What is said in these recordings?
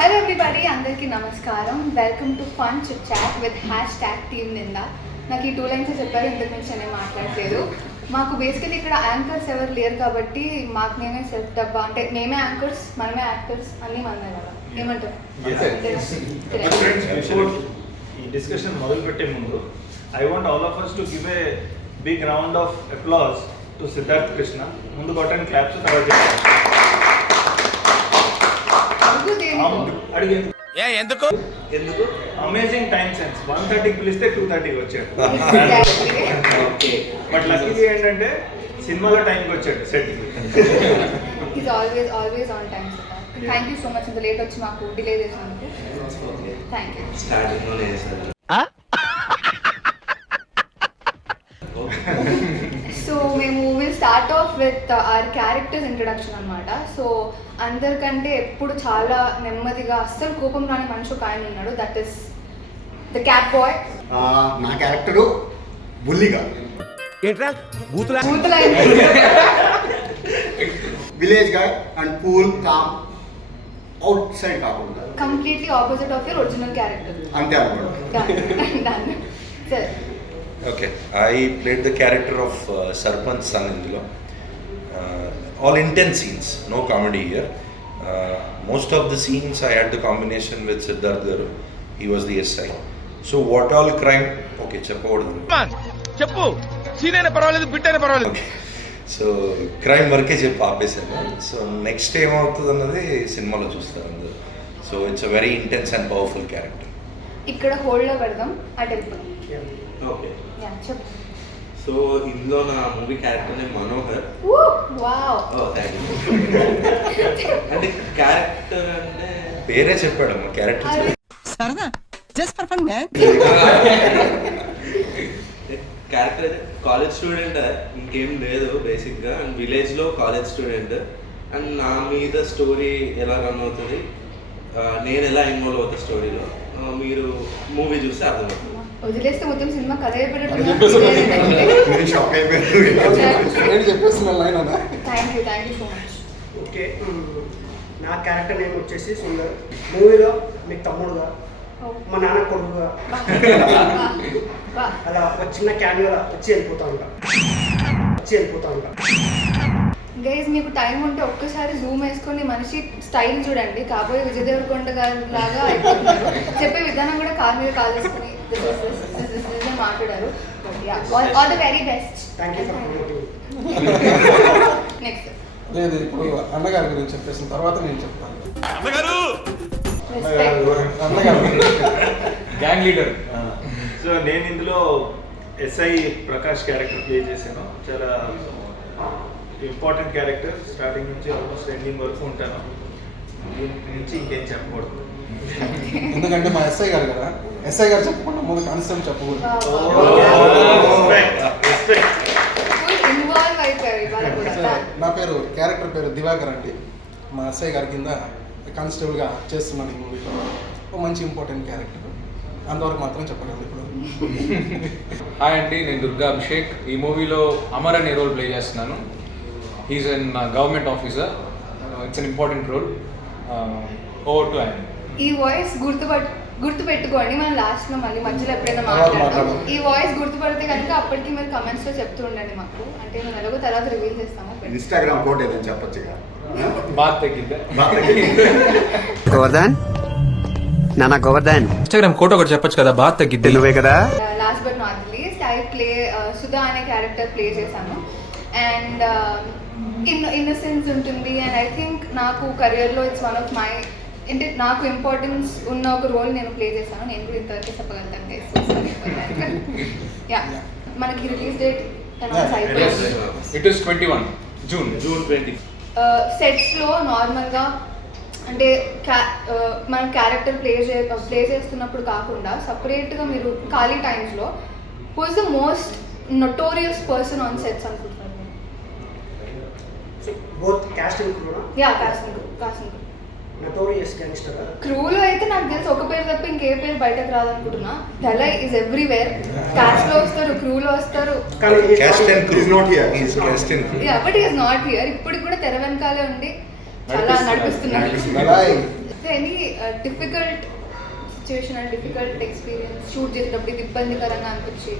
Hello everybody, అందరికీ నమస్కారం. Welcome to fun chit chat with #team నిందా. నాకు ఈ 2 లైన్స్ చెప్పారు, ఇంతకు మించి నేను మాట్లాడలేదు. మాకు బేసికలీ ఇక్కడ యాంకర్స్ ఎవరు లేరు కాబట్టి మాకు నేనే సెల్ఫ్ డబ్బా, అంటే మేమే యాంకర్స్, మనమే యాక్టర్స్ అన్నీ మనమే కదా. ఏమంటారు? ఈ డిస్కషన్ మొదలు పెట్టే ముందు I want all of us to give a big round of applause to Siddharth Krishna. ముందు కొట్టండి క్లాప్స్, తర్వాత ఎందుకు అమేజింగ్ టైం సెన్స్. 1:30కి పిలిస్తే 2:30కి వచ్చాడు. బట్ లక్కీగా ఏంటంటే సినిమాలో టైంకి వచ్చాడు set. Is always on time. Thank you so much, ఇంత లేట్ వచ్చి మాకు డిలే చేసినందుకు. Thank you. సో మేము will start of with our characters introduction అనమాట. సో అందరికంటే ఎప్పుడు చాలా నెమ్మదిగా అస్సలు కోపం రాని మనిషి ఒక ఆయన ఉన్నాడు, that is the cat boy. నా క్యారెక్టరు బుల్లిగా village guy and cool calm outside కాకుండా completely opposite of your original character. అంతే అనుకోండి. సరే. Okay, I played the character of Sarpanch son indulo. All intense scenes, no comedy here. Most of the scenes I had the combination with Siddharth Garu. He was the SI. So what all crime? Okay, cheppu. Scene aina parvaledu, bit aina parvaledu. Okay. So crime work cheppu aapesanu. So next time avutadu annadi cinema lo chustaru andaru. So it's a very intense and powerful character. ikkada hold lo pedadam at help. Okay, yeah చెప్పు. So ఇందులో నా movie character name Manohar. Wow. Thank you. అంటే character అంటే పేరే చెప్పాడు, మా character సరదా just for fun man. Character అయితే కాలేజ్ స్టూడెంట్, ఇంకేం లేదు బేసిక్గా. అండ్ విలేజ్లో కాలేజ్ స్టూడెంట్. అండ్ నా మీద స్టోరీ ఎలా రన్ అవుతుంది, నేను ఎలా ఇన్వాల్వ్ అవుతా స్టోరీలో, మీరు మూవీ చూస్తే అర్థమవుతుంది. వదిలేస్తే మొత్తం సినిమా కథ షాక్ అయిపోయారు. Thank you so much. Okay, నా క్యారెక్టర్ నేమ్ వచ్చేసి సుందర్. మూవీలో మీకు తమ్ముడుగా, మా నాన్న కొడుకుగా, అలా ఒక చిన్న క్యాన్గా వచ్చి వెళ్ళిపోతా ఉంటా. గైస్, మీకు టైం ఉంటే ఒక్కసారి జూమ్ వేసుకొని మనిషి స్టైల్ చూడండి. కాబోయే విజయ్ దేవరకొండ గారి లాగా అయిపోతున్నారు. చెప్పే విధానం కూడా కార్ మీద కాల్ చేసుకుని మాట్లాడారు. All the very best. Thank you for next. లేదు, ఇప్పుడు అన్నగారి గురించి చెప్పేసిన తర్వాత నేను చెప్తాను. అన్నగారు గ్యాంగ్ లీడర్. సో నేను ఇందులో ఎస్ఐ ప్రకాష్ క్యారెక్టర్ ప్లే చేశాను. చాలా ఇంపార్టెంట్ క్యారెక్టర్. స్టార్టింగ్ నుంచి ఆల్మోస్ట్ ఎండింగ్ వరకు ఉంటాను. దీని నుంచి ఇంకేం చెప్పకూడదు, ఎందుకంటే మా ఎస్ఐ గారు కదా. ఎస్ఐ గారు చెప్పకుండా ముందు కానిస్టేబుల్ చెప్పకూడదు. నా పేరు క్యారెక్టర్ పేరు దివాకర్ అండి. మా ఎస్ఐ గారి కింద కానిస్టేబుల్గా చేస్తున్నాను ఈ మూవీలో. ఒక మంచి ఇంపార్టెంట్ క్యారెక్టర్, అంతవరకు మాత్రం చెప్పగలను ఇప్పుడు. హాయ్ అండి, నేను దుర్గా అభిషేక్. ఈ మూవీలో అమర్ అనే రోల్ ప్లే చేస్తున్నాను. He's an government officer. It's an important role. Over to ఆయన. ఈ వాయిస్ గుర్తుపెట్టుకోండి. మనం లాస్ట్లో మళ్ళీ మధ్యలో ఎప్పుడైనా మాట్లాడతాం. ఈ వాయిస్ గుర్తుపడితే కనుక అప్పటికి మీరు కమెంట్స్లో చెప్తూ ఉండండి మాకు. అంటే మేము ఎలాగో తర్వాత రివీల్ చేస్తాము. ఇన్స్టాగ్రామ్ కోడ్ ఏదైనా చెప్పొచ్చుగా. బాత్ తగ్గిద్దా? గోవర్ధన్ నానా గోవర్ధన్ ఇన్స్టాగ్రామ్ కోట ఒకటి చెప్పొచ్చు కదా, బాత్ తగ్గిద్ది. నువ్వే కదా. Last but not least, I play Sudha అనే క్యారెక్టర్ ప్లే చేశాను. అండ్ ఇన్నసెన్స్ ఉంటుంది. అండ్ ఐ థింక్ నాకు కెరియర్లో ఇట్స్ వన్ ఆఫ్ మై, అంటే నాకు ఇంపార్టెన్స్ ఉన్న ఒక రోల్ నేను ప్లే చేశాను. నేను కూడా ఇంతవరకు చెప్పగలుగుతాను. యా, మనకి release date it is 21 June 20. సెట్స్లో నార్మల్గా అంటే మనం క్యారెక్టర్ ప్లే చేస్తున్నప్పుడు కాకుండా సపరేట్గా మీరు ఖాళీ టైమ్స్లో who is the most notorious person on sets అనుకుంటున్నారు? Both cast and crew. Yeah, casting notorious gangster. క్రూలో అయితే నాకు తెలిసి ఒక పేరు తప్ప ఇంకే పేరు బయటకు రాదనుకుంటున్నా. దలై ఇస్ ఎవ్రీవేర్. క్యాస్ట్ లో వస్తారు, క్రూలో వస్తారు. Cast and crew is not here. He is cast and crew. Yeah, but he is not here. ఇప్పటికి కూడా తెర వెనకాలే ఉండి చాలా నడిపిస్తున్నారు. Any difficult situation and difficult experience shoot చేసేటప్పుడు ఇది ఇబ్బందికరంగా అనిపించి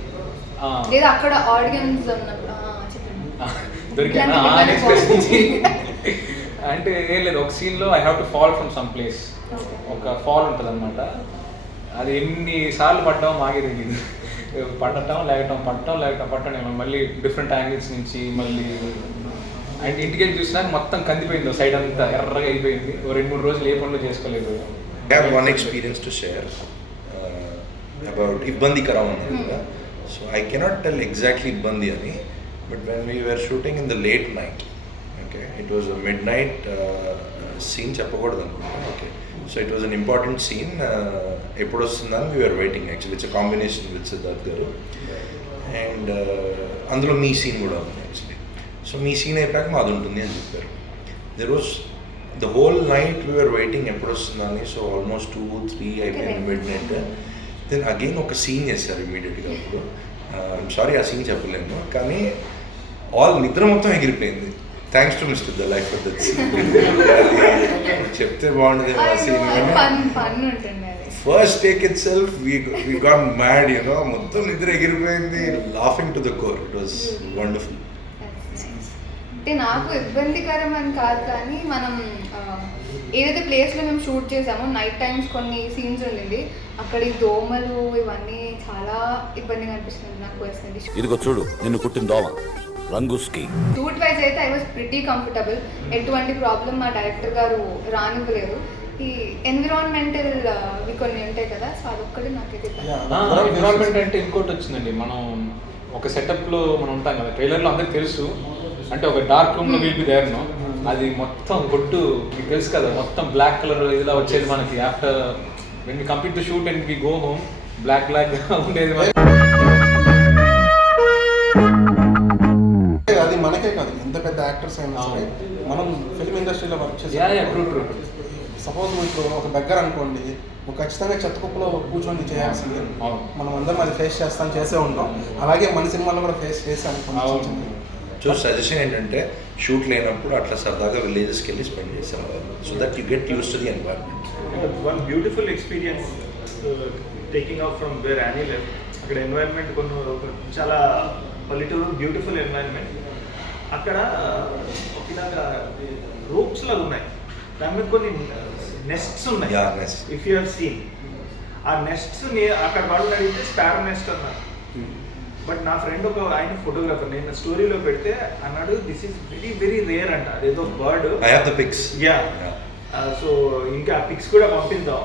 లేదా అక్కడ ఆడియన్స్ ఉన్నప్పుడు చెప్పండి. దొరికానా ఇలాంటి ఎక్స్ప్రెషన్ అంటే ఏం లేదు, ఒక సీన్లో I have to fall from some place. ఒక ఫాల్ ఉంటుంది అనమాట, అది ఎన్నిసార్లు పడ్డాం మాకే తెలియదు. పడటం లేకటం మళ్ళీ డిఫరెంట్ యాంగిల్స్ నుంచి మళ్ళీ అండ్ ఇంటికి చూసినాక మొత్తం కందిపోయింది, సైడ్ అంతా ఎర్రగా అయిపోయింది. 2-3 రోజులు ఏ పనులు చేసుకోలేదు. I have one experience to share about Ibbandikaram Annada. So I cannot tell exactly Ibbandi ani, but when we were shooting in the late night, okay, it was a midnight scene cheppakodadu anukunta. Okay, so it was an important scene. Eppudu vastundani we were waiting. Actually it's a combination with Siddharth garu and అందులో మీ scene కూడా ఉంది actually. So మీ scene అయిపోయాక మాది ఉంటుంది అని చెప్పారు. There was the whole night we were waiting ఎప్పుడు వస్తుందని. సో ఆల్మోస్ట్ 2-3 అయిపోయింది మిడ్ నైట్. దెన్ అగైన్ ఒక సీన్ చేశారు ఇమీడియట్గా. అప్పుడు ఐమ్ సారీ ఆ సీన్ చెప్పలేను, కానీ నిద్ర మొత్తం ఎగిరిపోయింది. Thanks to mister the life for that scene. చెప్తే బాగుండేది ఆ సీన్. First take itself we got mad, మొత్తం నిద్ర ఎగిరిపోయింది, laughing to the core. It was wonderful. అంటే నాకు ఇబ్బందికరం అని కాదు, కానీ మనం ఏదైతే ప్లేస్లో మేము షూట్ చేసామో నైట్ టైమ్స్ కొన్ని సీన్స్ ఉండింది, అక్కడ ఈ దోమలు ఇవన్నీ చాలా ఇబ్బందిగా అనిపిస్తుంది నాకు పర్సనలీ. ఇదిగో చూడు నిన్ను కుట్టిన దోమ రంగుస్కి. షూట్ వైజ్ అయితే ఐ వాజ్ ప్రిటీ కంఫర్టబుల్. ఎటువంటి ప్రాబ్లం మా డైరెక్టర్ గారు రానివ్వలేదు. ఈ ఎన్విరాన్మెంటల్ కొన్ని ఉంటాయి కదా, సో అదొక్కటి నాకైతే ఎన్విరాన్మెంట్ అంటే ఇంకోటి వచ్చిందండి. మనం ఒక సెటప్లో మనం ఉంటాం కదా, ట్రైలర్లో అందరికి తెలుసు. అంటే ఒక డార్క్ రూమ్లో విల్ బి దేర్ నో, అది మొత్తం కొట్టు మీకు తెలుసు కదా, మొత్తం బ్లాక్ కలర్ ఇలా వచ్చేది మనకి. After when we complete the shoot and we go home black ఉండేది. అది మనకే కాదు, ఎంత పెద్ద యాక్టర్స్ అయినా సరే మనం ఫిల్మ్ ఇండస్ట్రీలో వర్క్ చేసి సపోజ్ ఇప్పుడు ఒక దగ్గర అనుకోండి, ఖచ్చితంగా చెత్తకుప్పలో కూర్చొని చేయాల్సిందే. మనం అందరం అది ఫేస్ చేసే ఉంటాం. అలాగే మన సినిమాలో కూడా ఫేస్ చేసాను. సో సజెషన్ ఏంటంటే షూట్ లేనప్పుడు అట్లా సరదాగా విలేజెస్కి వెళ్ళి స్పెండ్ చేసాం, so that you get used to the environment. One beautiful experience taking off from where any left. అక్కడ ఎన్వైరన్మెంట్ చాలా పల్లెటూరు, బ్యూటిఫుల్ ఎన్వైరన్మెంట్. అక్కడ ఒకలాగా రూప్స్ లాగా ఉన్నాయి, దాని మీద కొన్ని నెస్ట్స్ ఉన్నాయి. ఇఫ్ యూ హ్యావ్ సీన్ ఆ నెస్ట్స్ అక్కడ వాళ్ళు అడిగితే స్పారో నెస్ట్ అన్నారు. బట్ నా ఫ్రెండ్ ఆయన ఫోటోగ్రాఫర్, నేను స్టోరీలో పెడితే అన్నాడు this is very very rare అంట. అదేదో bird. I have the pics. Yeah, so ఇంకా ఆ పిక్స్ కూడా పంపిద్దాం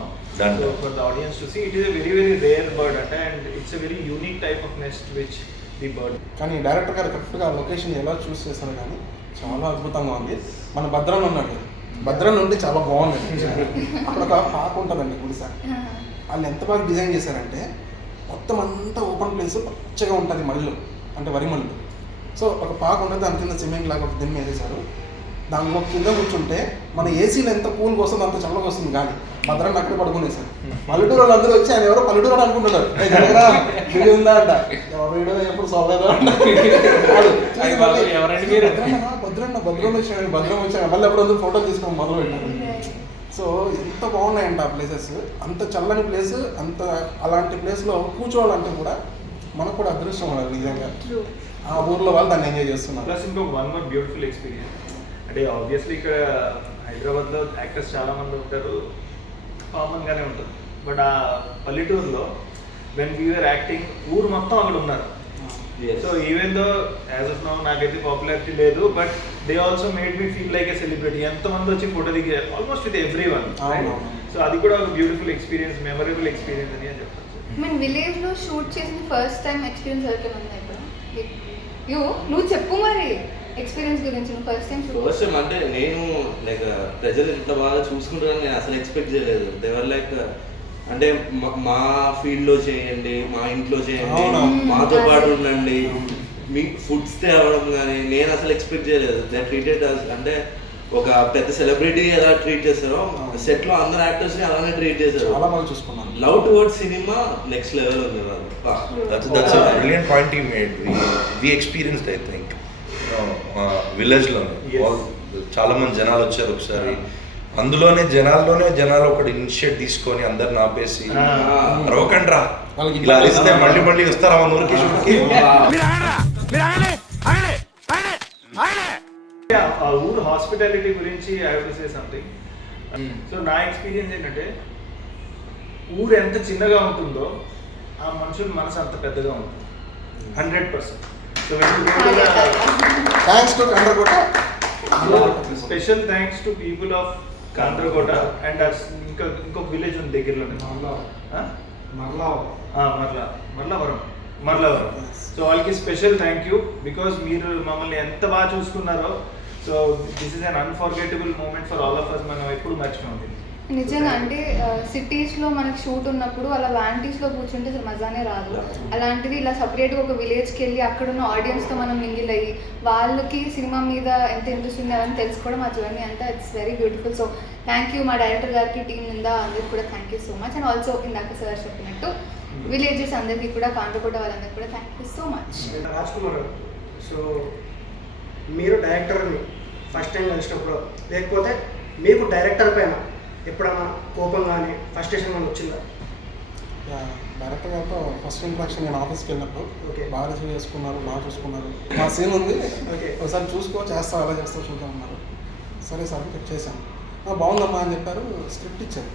for the audience to see. It is a very very rare bird అంట, and it's a very unique type of nest which the bird. కానీ director గారు కరెక్ట్గా location ఎలా చూస్ చేశారు, కానీ చాలా అద్భుతంగా ఉంది. మన భద్రాన్ని ఉన్నాడు, భద్రాన్ని ఉంటే చాలా బాగుంది. అక్కడ ఒక పార్క్ ఉంటుందండి, గుడిసా. వాళ్ళు ఎంత బాగా డిజైన్ చేశారంటే మొత్తం అంతా ఓపెన్ ప్లేస్, పచ్చగా ఉంటుంది మళ్ళు, అంటే వరి మళ్ళు. సో ఒక పాక ఉంటుంది, దాని కింద స్విమ్మింగ్ లాగా ఒక దిమ్మ వేసేసారు. దానిలో కింద కూర్చుంటే మన ఏసీలో ఎంత కూల్గా వస్తుందో అంత చల్లగా వస్తుంది. కానీ భద్రాన్ని అక్కడ పడుకునేసారు. పల్లెటూరు వాళ్ళు అందరూ వచ్చి ఆయన ఎవరో పల్లెటూరు అని అనుకుంటున్నారు. వీడియో ఉందా అంట, ఎవరు వీడియో ఎప్పుడు సోలేదా భద్రం వచ్చాడు మళ్ళీ ఎప్పుడు ఫోటోలు తీసుకోవడం మొదలు పెట్టారు. సో ఎంత బాగున్నాయంట ఆ ప్లేసెస్, అంత చల్లని ప్లేస్, అంత అలాంటి ప్లేస్లో కూర్చోవాలంటే కూడా మనకు కూడా అదృష్టం ఉండాలి నిజంగా. ఆ ఊర్లో వాళ్ళు దాన్ని ఎంజాయ్ చేస్తున్నారు. ప్లస్ ఇంకొక వన్ మోర్ బ్యూటిఫుల్ ఎక్స్పీరియన్స్ అంటే ఆబ్వియస్లీ ఇక్కడ హైదరాబాద్లో యాక్టర్స్ చాలామంది ఉంటారు, కామన్గానే ఉంటుంది. బట్ ఆ పల్లెటూరులో వెన్ వీఆర్ యాక్టింగ్ ఊరు మొత్తం అక్కడ ఉన్నారు. So even though as of now నాకైతే పాపులారిటీ లేదు, but they also made me feel like a celebrity. ఎంతమంది వచ్చి ఫోటో దిగారు, almost with every one. So అది కూడా ఒక బ్యూటిఫుల్ ఎక్స్పీరియన్స్, మెమరబుల్ ఎక్స్పీరియన్స్ అని చెప్పచ్చు. మన విలేజ్లో షూట్ చేసిన ఫస్ట్ టైం ఎక్స్పీరియన్స్ ఎవరికైనా ఉందా ఇప్పుడు? నువ్వు చెప్పు మరి ఎక్స్పీరియన్స్ గురించి. నువ్వు ఫస్ట్ టైం అంటే నేను లైక్ ప్రజలు ఇంత బాగా చూసుకుంటారని నేను అసలు ఎక్స్పెక్ట్ చేయలేదు. దేవర్ లైక్ అంటే మా ఫీల్డ్లో చేయండి, మా ఇంట్లో చేయండి, మాతో పాటు ఉండండి, మీకు ఫుడ్స్ తేవడం కానీ నేను అసలు ఎక్స్పెక్ట్ చేయలేదు. దే ట్రీటెడ్ అంటే ఒక పెద్ద సెలబ్రిటీ ఎలా ట్రీట్ చేస్తారో సెట్ లో అందరు యాక్టర్స్ ని అలానే ట్రీట్ చేశారు. చాలా బాగా చూసుకున్నాను. Love towards cinema next level ఉంది. That's a brilliant point you made. We experienced, I think, village లో చాలా మంది జనాలు వచ్చారు ఒకసారి. అందులోనే జనాలు ఒకటి ఇనిషియేట్ తీసుకొని అందరిని ఆపేసి అరవకండి రా వాళ్ళకి ఇలా అరిస్తే మళ్ళీ వస్తారా మన ఊరికి షూట్కి. ఆ ఊరు హాస్పిటాలిటీ గురించి I have to say something. So నా ఎక్స్పీరియన్స్ ఏంటంటే ఊరు ఎంత చిన్నగా ఉంటుందో ఆ మనుషుల మనసు అంత పెద్దగా ఉంటుంది 100%. So thanks to Kandrakota. Special thanks to people of Kandrakota and ఇంకొక విలేజ్ ఉంది దగ్గరలోనే మర్లవరం. సో వాళ్ళకి స్పెషల్ థ్యాంక్ యూ బికాజ్ మీరు మమ్మల్ని ఎంత బాగా చూసుకున్నారో. So this is an unforgettable moment for all of us. మనం ఎప్పుడు మర్చిపోయింది నిజంగా. అంటే సిటీస్లో మనకి షూట్ ఉన్నప్పుడు అలా వ్యాంటీస్లో కూర్చుంటే అసలు మజానే రాదు. అలాంటిది ఇలా సపరేట్గా ఒక విలేజ్కి వెళ్ళి అక్కడున్న ఆడియన్స్తో మనం మింగిల్ అయ్యి వాళ్ళకి సినిమా మీద ఎంత ఇంట్రెస్ట్ ఉందని తెలుసుకోవడం ఆ జర్నీ అంతా it's very beautiful. So thank you మా డైరెక్టర్ గారికి, టీం నిందా అందరికి కూడా thank you so much. And also ఇందాక సార్ చెప్పినట్టు విలేజెస్ అందరికీ కూడా, కాండ్రకోట వాళ్ళందరికీ కూడా thank you so much. Raj Kumar గారు, సో మీరు డైరెక్టర్ని ఫస్ట్ టైం కలిసినప్పుడు, లేకపోతే మీకు డైరెక్టర్ పైన ఎప్పుడైనా కోపం కానీ ఫ్రస్ట్రేషన్ కానీ వచ్చిందా? డైరెక్టర్ గారితో ఫస్ట్ ఇంట్రాక్షన్ నేను ఆఫీస్కి వెళ్ళినప్పుడు ఓకే. బాగా రిసీవ్ చేసుకున్నారు, బాగా చూసుకున్నారు. మా సీన్ ఉంది, ఓకే. ఒకసారి చూసుకో, చేస్తావు, అలా చేస్తావు, చూద్దాం అన్నారు. సరే సార్ చెక్ చేశాను. బాగుందమ్మా అని చెప్పారు. స్క్రిప్ట్ ఇచ్చారు.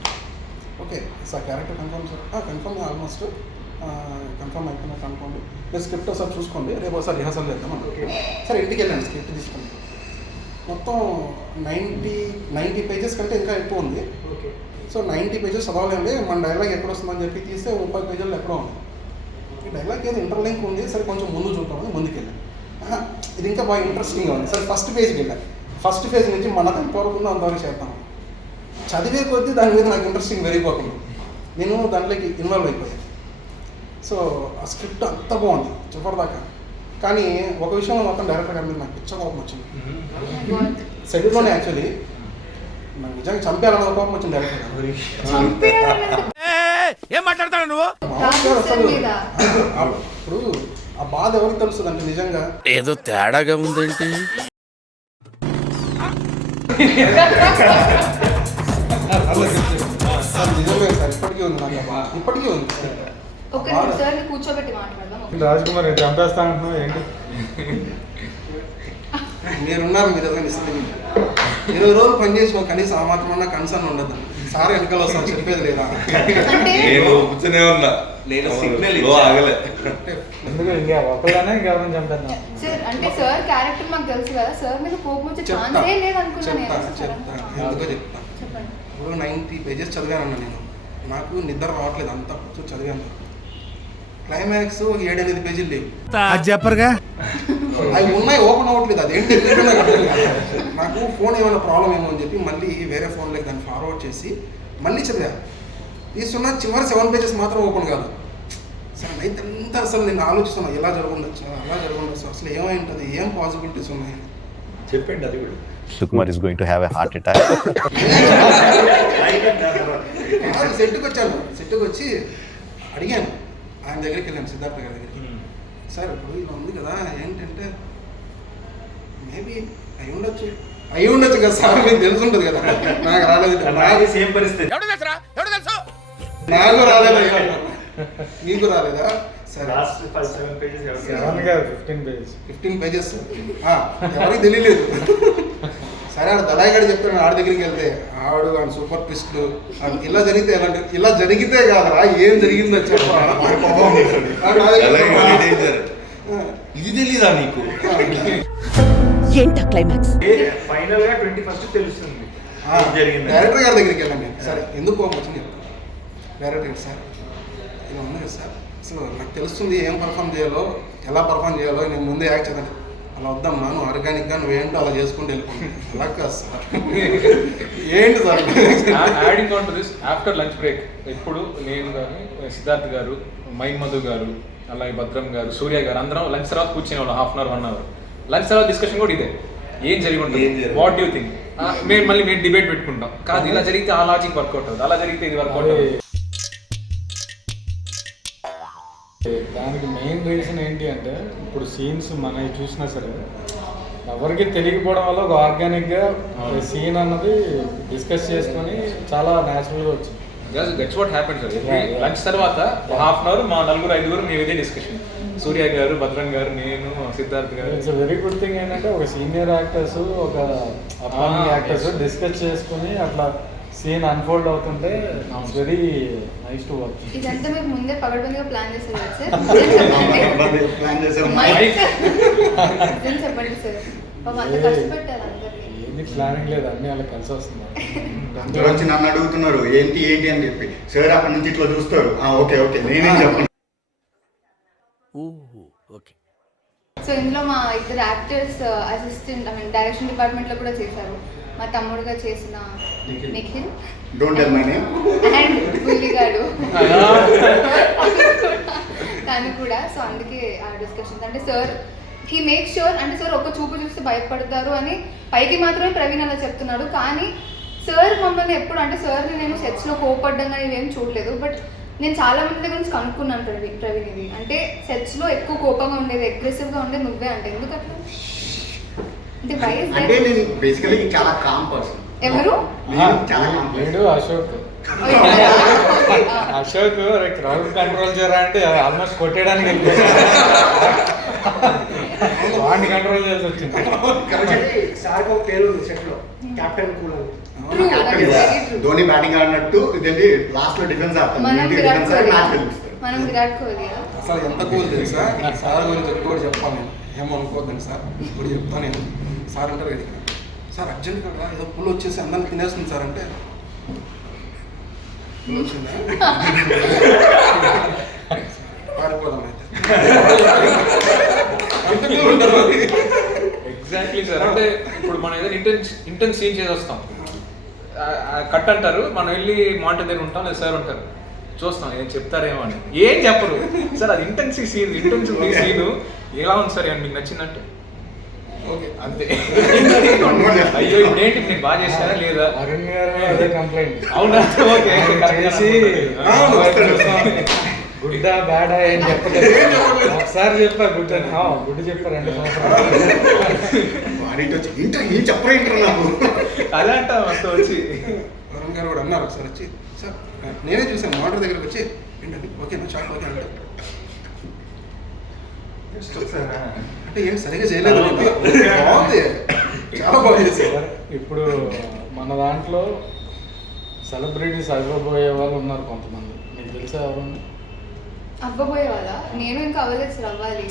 Okay sir character confirm sir, confirm almost confirm అయిపోయినట్టు అనుకోండి. మీరు స్క్రిప్ట్ ఒకసారి చూసుకోండి, రేపు ఒకసారి రిహార్సల్ చేద్దాం. ఓకే. సరే ఇంటికి వెళ్ళాను, స్క్రిప్ట్ తీసుకుని. మొత్తం 90 పేజెస్ కంటే ఇంకా ఎక్కువ ఉంది. ఓకే. సో 90 పేజెస్ చదవలేండి, మన డైలాగ్ ఎక్కడ వస్తుందని చెప్పి తీస్తే 30 పేజీలు ఎక్కడో ఉంది. ఈ డైలాగ్ ఏదో ఇంటర్లింక్ ఉంది, సరే కొంచెం ముందు చూద్దామని ముందుకు వెళ్ళాను. ఇది ఇంకా బాగా ఇంట్రెస్టింగ్గా ఉంది. సరే ఫస్ట్ పేజ్కి వెళ్ళాను. ఫస్ట్ పేజ్ నుంచి మనకు కోరుకుందాం అంతవరకు చేద్దాం. చదివే కొద్దీ దాని మీద నాకు ఇంట్రెస్టింగ్ పెరిగిపోతుంది. నేను దాంట్లోకి ఇన్వాల్వ్ అయిపోయాను. సో ఆ స్క్రిప్ట్ అంత బాగుంది చివరిదాకా. కానీ ఒక విషయంలో మాత్రం డైరెక్టర్ గారి మీద నాకు పిచ్చ కోపం వచ్చింది. సెట్లోనే యాక్చువల్లీ నాకు నిజంగా చంపేయాలన్న కోపం వచ్చింది డైరెక్టర్ గారు. ఏం మాట్లాడతాడు నువ్వు? ఇప్పుడు ఆ బాధ ఎవరికి తెలుస్తుంది అంటే నిజంగా ఏదో తేడాగా ఉందేంటి? నిజమే సార్, ఇప్పటికీ ఉంది నాకు, ఇప్పటికీ ఉంది. ఓకే సార్ కూర్చోబెట్టి మాట్లాడదాం. రాజ్ కుమార్ చంపేస్తా అంటున్నావు ఏంటి? మీరున్నారు, మీరు ఏదైనా ఇస్తుంది. 20 రోజులు పనిచేసి కనీసం ఆ మాత్రం కన్సర్న్ ఉండదు. సార్ వెనకాల వస్తాను చెప్పేది లేదా? నేను ఒప్పుతూనే ఉన్నా, నేను సిగ్నల్ ఆగలే. ఎందుకు ఇంకా ఒకళ్ళనే ఇంకెవరైనా చంపేద్దాం. సార్ అంటే సార్ క్యారెక్టర్ మాకు తెలుసు కదా, సార్ మీద కోపం వచ్చే ఛాన్సే లేదు అనుకున్నాను. ఎందుకో చెప్తా. చెప్పండి. ఇప్పుడు 90 పేజెస్ చదివానన్నా నేను, నాకు నిద్ర రావట్లేదు, అంతా కూర్చొని చదివాను. క్లైమాక్స్ 7-8 పేజీలు లేవు. అది చెప్పరుగా. అవి ఉన్నాయి, ఓపెన్ అవ్వట్లేదు. అదేంటి నాకు ఫోన్ ఏమైనా ప్రాబ్లం ఏమో అని చెప్పి మళ్ళీ వేరే ఫోన్లోకి దాన్ని ఫార్వర్డ్ చేసి మళ్ళీ చదివా. తీసుకున్న చివరి 7 పేజెస్ మాత్రం ఓపెన్ కాదు. సరే నైట్ అంతా అసలు నేను ఆలోచిస్తున్నాను, ఎలా జరుగుండొచ్చు, అలా జరుగుండొచ్చు, అసలు ఏమై ఉంటుంది, ఏం పాసిబిలిటీస్ ఉన్నాయి చెప్పండి అది కూడా. Sukumar is going to have a heart attack. సెట్కి వచ్చి అడిగాను, ఆయన దగ్గరికి వెళ్ళాను, సిద్ధార్థ గారి దగ్గరికి. సార్ ఇప్పుడు ఇలా ఉంది కదా, ఏంటంటే మేబీ అయి ఉండొచ్చు కదా సార్, మీకు తెలిసి ఉంటుంది కదా. నాకు రాలేదు, సేమ్ పరిస్థితి. నాకు రాలేదు, మీకు రాలేదా? సరే 15 పేజెస్ ఎవరికి తెలియలేదు. సరే ఆడ దళాయిగాడు చెప్తాను, ఆడ దగ్గరికి వెళ్తే ఆడు ఆయన సూపర్ ట్విస్ట్లు ఇలా జరిగితే ఇలా జరిగితే కాదరా, ఏం జరిగిందో చెప్పరా. ఇది తెలీదా నీకు? ఏంటా క్లైమాక్స్? ఫైనల్ గా 21st తెలుస్తుంది జరిగింది. డైరెక్టర్ గారి దగ్గరికి వెళ్ళాను నేను. సరే ఎందుకు కోపం వచ్చింది చెప్తాను. డైరెక్టర్ గారు సార్ ఇలా ఉంది కదా సార్, అసలు నాకు తెలుస్తుంది ఏం పర్ఫామ్ చేయాలో, ఎలా పర్ఫామ్ చేయాలో, నేను ముందే యాక్ట్ చేయాలి. అలా వద్దమ్మా, నువ్వు ఆర్గానిక్గా నువ్వేంటో అలా చేసుకుంటూ వెళ్ళిపోయింది. అలా కాదు సార్, ఏంటి sir. Adding on to this, after lunch break ఎప్పుడు నేను కానీ సిద్ధార్థ్ గారు, మైన్ మధు గారు, అలాగే భద్రం గారు, సూర్య గారు అందరం లంచ్ తర్వాత కూర్చునే వాళ్ళం 1/2 hour 1 hour. లంచ్ తర్వాత డిస్కషన్ కూడా ఇదే, ఏం జరిగి ఉంటుంది, వాట్ యూ థింక్. మేము డిబేట్ పెట్టుకుంటాం, కాదు ఇలా జరిగితే ఆ లాజిక్ వర్కౌట్ అవుతుంది, అలా జరిగితే ఇది వర్కౌట్ అవుతుంది. దానికి మెయిన్ రీజన్ ఏంటి అంటే, ఇప్పుడు సీన్స్ మనవి చూసినా సరే ఎవరికి తెలియకపోవడం వల్ల ఒక ఆర్గానిక్గా సీన్ అన్నది డిస్కస్ చేసుకొని చాలా న్యాచురల్గా వచ్చింది. That's what happen sir. Lunch తర్వాత హాఫ్ అన్ అవర్ మా నలుగురు ఐదుగురు మేము ఇదే డిస్కషన్. సూర్య గారు, భద్రం గారు, నేను, సిద్ధార్థ్ గారు. ఇట్స్ వెరీ గుడ్ థింగ్ ఏంటంటే ఒక సీనియర్ యాక్టర్స్, ఒక అప్కమింగ్ యాక్టర్స్ డిస్కస్ చేసుకుని అట్లా సీన్ అన్ఫోల్డ్ అవుతుంటే it's very nice to watch. ఇదంతా మీరు ముందే పగడబందిగా ప్లాన్ చేశారు కదా సార్? ప్లాన్ చేసాం. చెప్పండి సార్, అంత కష్టపెట్టారు అందరికీ. ఏది ప్లానింగ్ లేదు, అన్నీ వాళ్ళకి కలిసి వస్తుంది. అందరూ వచ్చి నన్ను అడుగుతున్నారు ఏంటి ఏంటి అని చెప్పి. సార్ అక్కడి నుంచి ఇట్లా చూస్తారు, ఓకే ఓకే నేనేం చెప్పను. సో ఇందులో మా ఇద్దరు యాక్టర్స్ అసిస్టెంట్ డైరెక్షన్ డిపార్ట్మెంట్లో కూడా చేశారు. మా తమ్ముడుగా చేసిన Nikhil don't tell my name and బుల్లిగాడు తను కూడా. సో అందుకే ఆ డిస్కషన్స్ అంటే సార్ హీ మేక్ ష్యూర్ అంటే సార్ ఒక్క చూపు చూస్తే భయపడతారు అని పైకి మాత్రమే ప్రవీణ్ అలా చెప్తున్నాడు. కానీ సార్ మమ్మల్ని ఎప్పుడు అంటే సార్ని నేను సెట్స్లో కోపడ్డం కానీ ఇవేం చూడలేదు. బట్ నేను చాలా మంది దగ్గర నుంచి కనుక్కున్నాను ప్రవీణ్ ఇది అంటే సెట్స్లో ఎక్కువ కోపంగా ఉండేది, అగ్రెసివ్గా ఉండేది నువ్వే అంటే ఎందుకు అట్లా అంటే అంటే నేను బేసికలీ చాలా కామ్ పర్సన్. ఎవరు? చాలా కామ్. వీడు అశోక్ క్రౌడ్ కంట్రోల్ చేయరా అంటే ఆల్మోస్ట్ కొట్టేయడానికి వాడిని కంట్రోల్ చేసి వచ్చింది. సార్కి ఒక పేరు ఉంది సెట్లో, కెప్టెన్ కూల్ అని. ధోని బ్యాటింగ్ ఆడినట్టు ఇదేంటి లాస్ట్ లో డిఫెన్స్ ఆడతాను. మనం విరాట్ కోహ్లీ అసలు ఎంత కూల్ తెలుసా? సార్ గురించి ఎక్కువ చెప్పాను నేను, ఏమనుకోద్దండి సార్, ఇప్పుడు చెప్తాను నేను. సార్ అంటారు కదా సార్ అర్జెంట్ కదా ఏదో పుల్ వచ్చేసి అందరిని తినేస్తుంది సార్ అంటే పుల్ వచ్చిందా పారిపోదాం అయితే. Exactly sir. అంటే ఇప్పుడు మనం ఏదైనా ఇంటెన్స్ సీన్ చేసి వస్తాం, కట్ అంటారు, మనం వెళ్ళి మానిటర్ దగ్గర ఉంటాం, లేదా సార్ ఉంటారు, చూస్తాం ఏం చెప్తారేమో అని. ఏం చెప్పరు సార్, అది ఇంటెన్సివ్ సీన్ ఎలా ఉంది సార్, ఏమన్నా మీకు నచ్చిందంటే ఓకే అంతే. అయ్యో ఇప్పుడు ఏంటి నేను బాగా చేశారా లేదా అరుణ్ గారు అదే కంప్లైంట్. అవునా? ఓకే గుడ్డ బ్యాడా ఏం చెప్పలేదు. ఒకసారి చెప్పా గుడ్ అని, గుడ్ చెప్పారు 2 సంవత్సరాలు. చెప్పరేంటారు నాకు అదే అంట అంత వచ్చి. వరుణ్ గారు కూడా అన్నారు ఒకసారి వచ్చి, సార్ నేనే చూసాను మోటార్ దగ్గరకు వచ్చి ఏంటండి ఓకే చాలా ఓకే అంటే అంటే ఏం సరిగా చేయలేదు, బాగుంది చాలా బాగా చేశారు. ఇప్పుడు మన దాంట్లో సెలబ్రిటీస్ అవ్వబోయే వాళ్ళు ఉన్నారు కొంతమంది, మీకు తెలుసా ఎవరు? అవ్వబోయే వాళ్ళ? నేను ఇంకా అవ్వలేదు సార్, అవ్వాలి.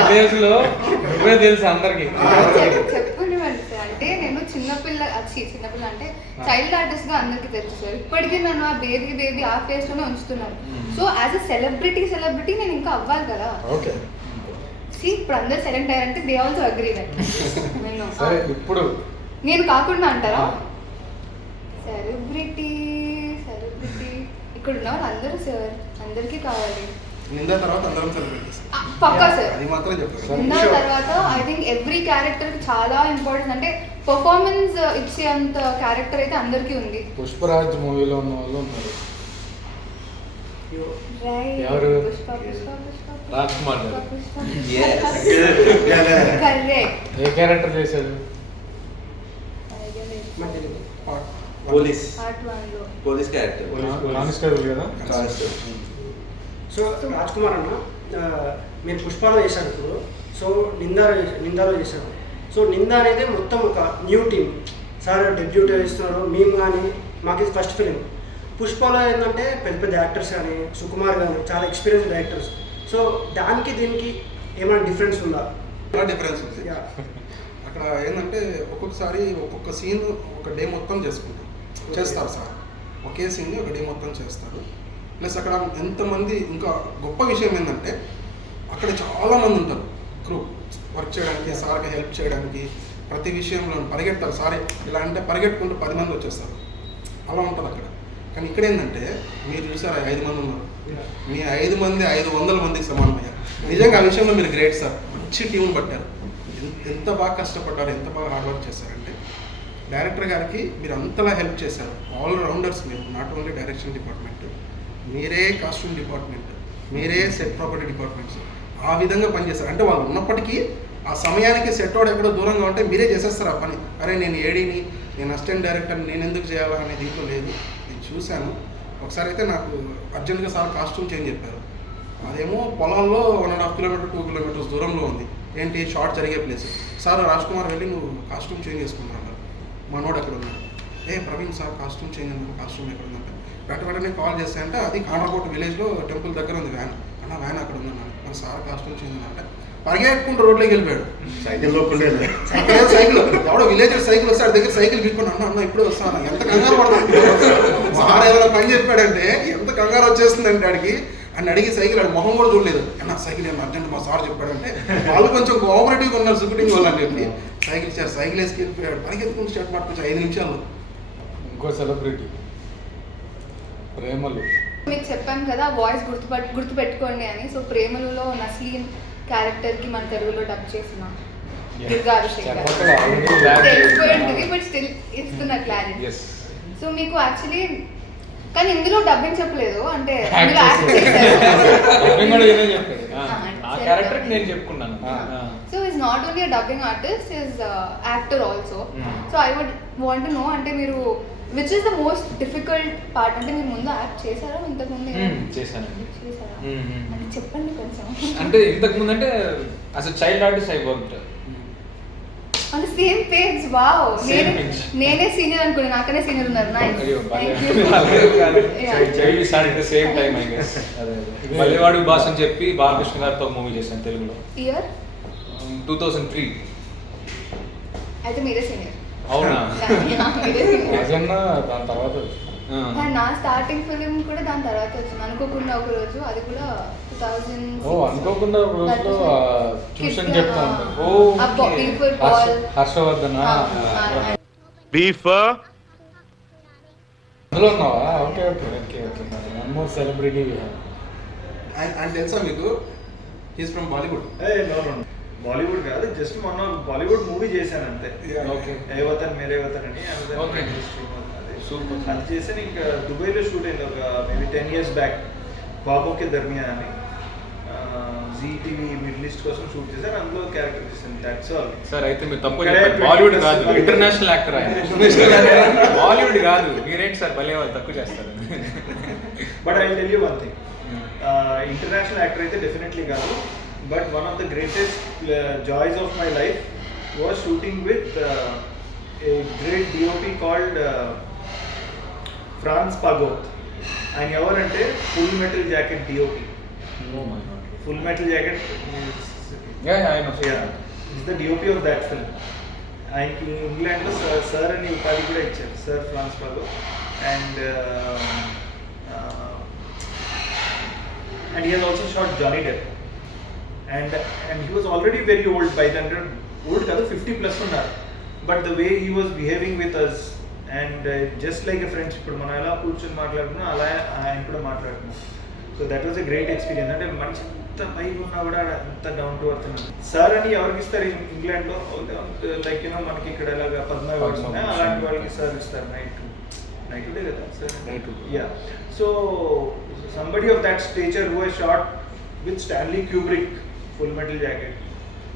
విలేజ్ లో నువ్వే తెలుసు అందరికి. చెప్పండి సార్, అంటే నేను చిన్నపిల్ల అంటే చైల్డ్ ఆర్టిస్ట్ గా అందరికి తెలుసు సార్. ఇప్పటికీ నన్ను ఆ బేబీ ఆ ఫేస్ లోనే ఉంచుతున్నారు. సో యాజ్ అ సెలబ్రిటీ నేను ఇంకా అవ్వాలి కదా. ఇప్పుడు అందరు సెలెక్ట్ అయ్యారంటే దే ఆల్సో అగ్రీ దట్. ఇప్పుడు నేను కాకుండా అంటారా సెలబ్రిటీ ఇక్కడ ఉన్న వాళ్ళు అందరూ సార్, అందరికీ కావాలి. నిందా తర్వాత అందరం సెలబ్రిటీస్ పక్కా సార్. అది మాత్రం చెప్పారు. నిందా తర్వాత ఐ థింక్ ఎవ్రీ క్యారెక్టర్ చాలా ఇంపార్టెంట్. అంటే పర్ఫార్మెన్స్ ఇచ్చే అంత క్యారెక్టర్ అయితే అందరికీ ఉంది. పుష్పరాజ్ మూవీలో ఉన్న వాళ్ళు ఉన్నారు. ఎవరు? రాజ్ కుమార్ గారు. ఏ క్యారెక్టర్ చేశారు? పోలీస్ క్యారెక్టర్, కానిస్టేబుల్ కదా. సో రాజ్ కుమార్ అన్న మీరు పుష్పాలో చేశారు ఇప్పుడు, సో నిందాలో చేశారు. సో నిందా అనేది మొత్తం ఒక న్యూ టీమ్ సార్ డెబ్యూట్ ఇస్తున్నారు. మేము కానీ మాకు ఇది ఫస్ట్ ఫిలిం. పుష్పలో ఏంటంటే పెద్ద పెద్ద యాక్టర్స్ కానీ సుకుమార్ కానీ చాలా ఎక్స్పీరియన్స్ డైరెక్టర్స్. సో దానికి దీనికి ఏమైనా డిఫరెన్స్ ఉందా? డిఫరెన్స్ ఉంది. అక్కడ ఏంటంటే ఒక్కొక్కసారి ఒక్కొక్క సీన్ ఒక డే మొత్తం చేస్తారు సార్. ఒకే సీన్ని ఒక డే మొత్తం చేస్తారు. ప్లస్ అక్కడ ఎంతమంది, ఇంకా గొప్ప విషయం ఏంటంటే అక్కడ చాలామంది ఉంటారు క్రూ వర్క్ చేయడానికి, సార్కి హెల్ప్ చేయడానికి, ప్రతి విషయంలో పరిగెడతారు. సారీ ఇలా అంటే పరిగెట్టుకుంటూ 10 మంది వచ్చేస్తారు, అలా ఉంటుంది అక్కడ. కానీ ఇక్కడ ఏంటంటే మీరు చూసారు 5 మంది ఉన్నారు, మీ 5 మంది 500 మందికి సమానమయ్యారు. నిజంగా ఆ విషయంలో మీరు గ్రేట్ సార్, మంచి టీం పట్టారు. ఎంత బాగా కష్టపడ్డారు, ఎంత బాగా హార్డ్ వర్క్ చేశారంటే డైరెక్టర్ గారికి మీరు అంతలా హెల్ప్ చేశారు. ఆల్ రౌండర్స్ మీరు, నాట్ ఓన్లీ డైరెక్షన్ డిపార్ట్మెంట్, మీరే కాస్ట్యూమ్ డిపార్ట్మెంట్, మీరే సెట్ ప్రాపర్టీ డిపార్ట్మెంట్స్ ఆ విధంగా పనిచేస్తారు. అంటే వాళ్ళు ఉన్నప్పటికీ ఆ సమయానికి సెట్ వాడు ఎక్కడో దూరంగా ఉంటే మీరే చేసేస్తారు ఆ పని. అరే నేను ఏడీని, నేను అసిస్టెంట్ డైరెక్టర్ని, నేను ఎందుకు చేయాలా అనే దీంట్లో లేదు. నేను చూశాను ఒకసారి అయితే నాకు అర్జెంట్గా సార్ కాస్ట్యూమ్ చేంజ్ చెప్పారు. అదేమో పొలంలో 1.5 కిలోమీటర్ 2 కిలోమీటర్స్ దూరంలో ఉంది. ఏంటి షార్ట్ జరిగే ప్లేస్. సార్ రాజ్ కుమార్ వెళ్ళి నువ్వు కాస్ట్యూమ్ చేంజ్ చేసుకున్నాను అన్నారు. మనోడు అక్కడ ఉన్నాడు. ప్రవీణ్ సార్ కాస్ట్యూమ్ చేంజ్ అన్నారు, కాస్ట్యూమ్ ఎక్కడ ఉందంటే వెంటనే కాల్ చేస్తే అంటే అది కానర్కోట విలేజ్లో టెంపుల్ దగ్గర ఉంది వ్యాన్. అన్న వ్యాన్ అక్కడ ఉందన్నాను. మన సార్ కాస్ట్యూమ్ చేంజ్ అంటే పరిగెట్టుకుంటూ రోడ్లోకి వెళ్ళిపోయాడు. సైకిల్ ఎవడో విలేజ్ సైకిల్ వస్తే దగ్గర సైకిల్ బిక్కుని అన్న ఇప్పుడే వస్తాను. ఎంత కంగారు పడుతుంది సార్ ఏదైనా పని చెప్పాడంటే ఎంత కంగారు వచ్చేస్తుందంటే ఆడికి. అని అడిగి సైకిల్ ఆడు మొహం కూడా చూడలేదు. అన్న సైకిల్ ఏమన్నా అర్జెంట్ మా సార్ చెప్పాడంటే వాళ్ళు కొంచెం కోఆపరేటివ్గా ఉన్నారు షూటింగ్ వాళ్ళు అని చెప్పి సైకిల్ ఇచ్చారు. సైకిల్ వేసుకు వెళ్ళిపోయాడు. పరిగెత్తుకుని స్టార్ట్ పట్టుకొచ్చి 5 నిమిషాలు. ఇంకో సెలబ్రిటీ ప్రేమలు. మీకు చెప్పాను కదా వాయిస్ గుర్తుపెట్టుకోండి అని. సో ప్రేమలులో నస్లీన్ క్యారెక్టర్కి మన తెలుగులో డబ్ చేసిన దుర్గా అభిషేక్ తెలిసిపోయింది, బట్ స్టిల్ ఇస్తున్న క్లారిటీ. సో మీకు యాక్చువల్లీ కానీ ఇందులో డబ్బింగ్ చెప్పలేదు, అంటే so is not only dubbing artist, is actor also. So I would want to know, అంటే మీరు which is the most difficult part? అంటే మీరు ముందు యాక్ట్ చేశారా ఇంతకుముందు? చేశానండి. చేశారా? అంటే చెప్పండి కొంచెం. అంటే ఇంతకు ముందు అంటే as a child artist I worked అంటే సేమ్ పేజ్. వావ్, నేనే సీనియర్ అనుకున్నాను, నాకనే సీనియర్ ఉన్నారు. Nice. Child start at the same time I guess. మల్లెవాడు భాష అని చెప్పి బాలకృష్ణ గారితో మూవీ చేశాను తెలుగులో. ఇయర్ 2003. అయితే మీరే సీనియర్. అవునా? దాని తర్వాత నా స్టార్టింగ్ ఫిలిం కూడా దాని తర్వాత వచ్చింది అనుకోకుండా ఒక రోజు. అది కూడా 2000. అనుకోకుండా ఒక రోజులో ట్యూషన్ చెప్తా ఉంటాను. హర్షవర్ధన్ బీఫ్ అందులో ఉన్నావా? Okay okay okay okay. One more celebrity. And తెలుసా మీకు హీస్ ఫ్రమ్ బాలీవుడ్? బాలీవుడ్ కాదు, జస్ట్ మొన్న బాలీవుడ్ మూవీ చేశాను అంతే. ఏ వతన్ మేరే వతన్ అని. అది చేశాను. ఇంకా దుబాయ్లో షూట్ అయింది ఒక మేబీ 10 years బ్యాక్. బాబోకే దర్మియా అని జీటీవీ మిడిల్ ఈస్ట్ కోసం షూట్ చేశారు. అందులో క్యారెక్టర్ చేశాను. That's all. సార్ అయితే మీరు తప్పు చెప్పారు. బాలీవుడ్ కాదు, ఇంటర్నేషనల్ యాక్టర్ ఆయన. బాలీవుడ్ కాదు. మీరేంటి సార్ భలే వాళ్ళు తక్కువ చేస్తారు. But I tell you one thing, international actor అయితే డెఫినెట్లీ కాదు. But one of the greatest joys of my life was shooting with a great DOP called Franz Pagott. And evarante Full Metal Jacket DOP. Oh my god. Full Metal Jacket is, yeah, I know. Yeah, he's the DOP of that film. ఆయనకి ఇంగ్లాండ్లో sir అని ఉపాధి కూడా ఇచ్చారు, sir ఫ్రాన్స్ పాగోత్. And he has also shot Johnny Depp. And he was already very old by then. Old kada 50+ unnaru, but the way he was behaving with us and just like a friendship, ఇప్పుడు మనం ఎలా కూర్చొని మాట్లాడుకున్నా అలా ఆయన కూడా మాట్లాడుతున్నాం. So that was a great experience. అంటే మంచి ఎంత పైగా ఉన్నా కూడా అంత డౌన్ టు ఎర్త్. సార్ అని ఎవరికి ఇస్తారు ఇంగ్లాండ్లో? లైక్ యూనో మనకి ఇక్కడ ఎలాగా పద్మ అవార్డ్స్ ఉన్నాయి, అలాంటి వాళ్ళకి సార్ ఇస్తారు. నైట్ డే కదా sir? Yeah. So somebody of that stature who has shot with Stanley Kubrick, Full Metal Jacket,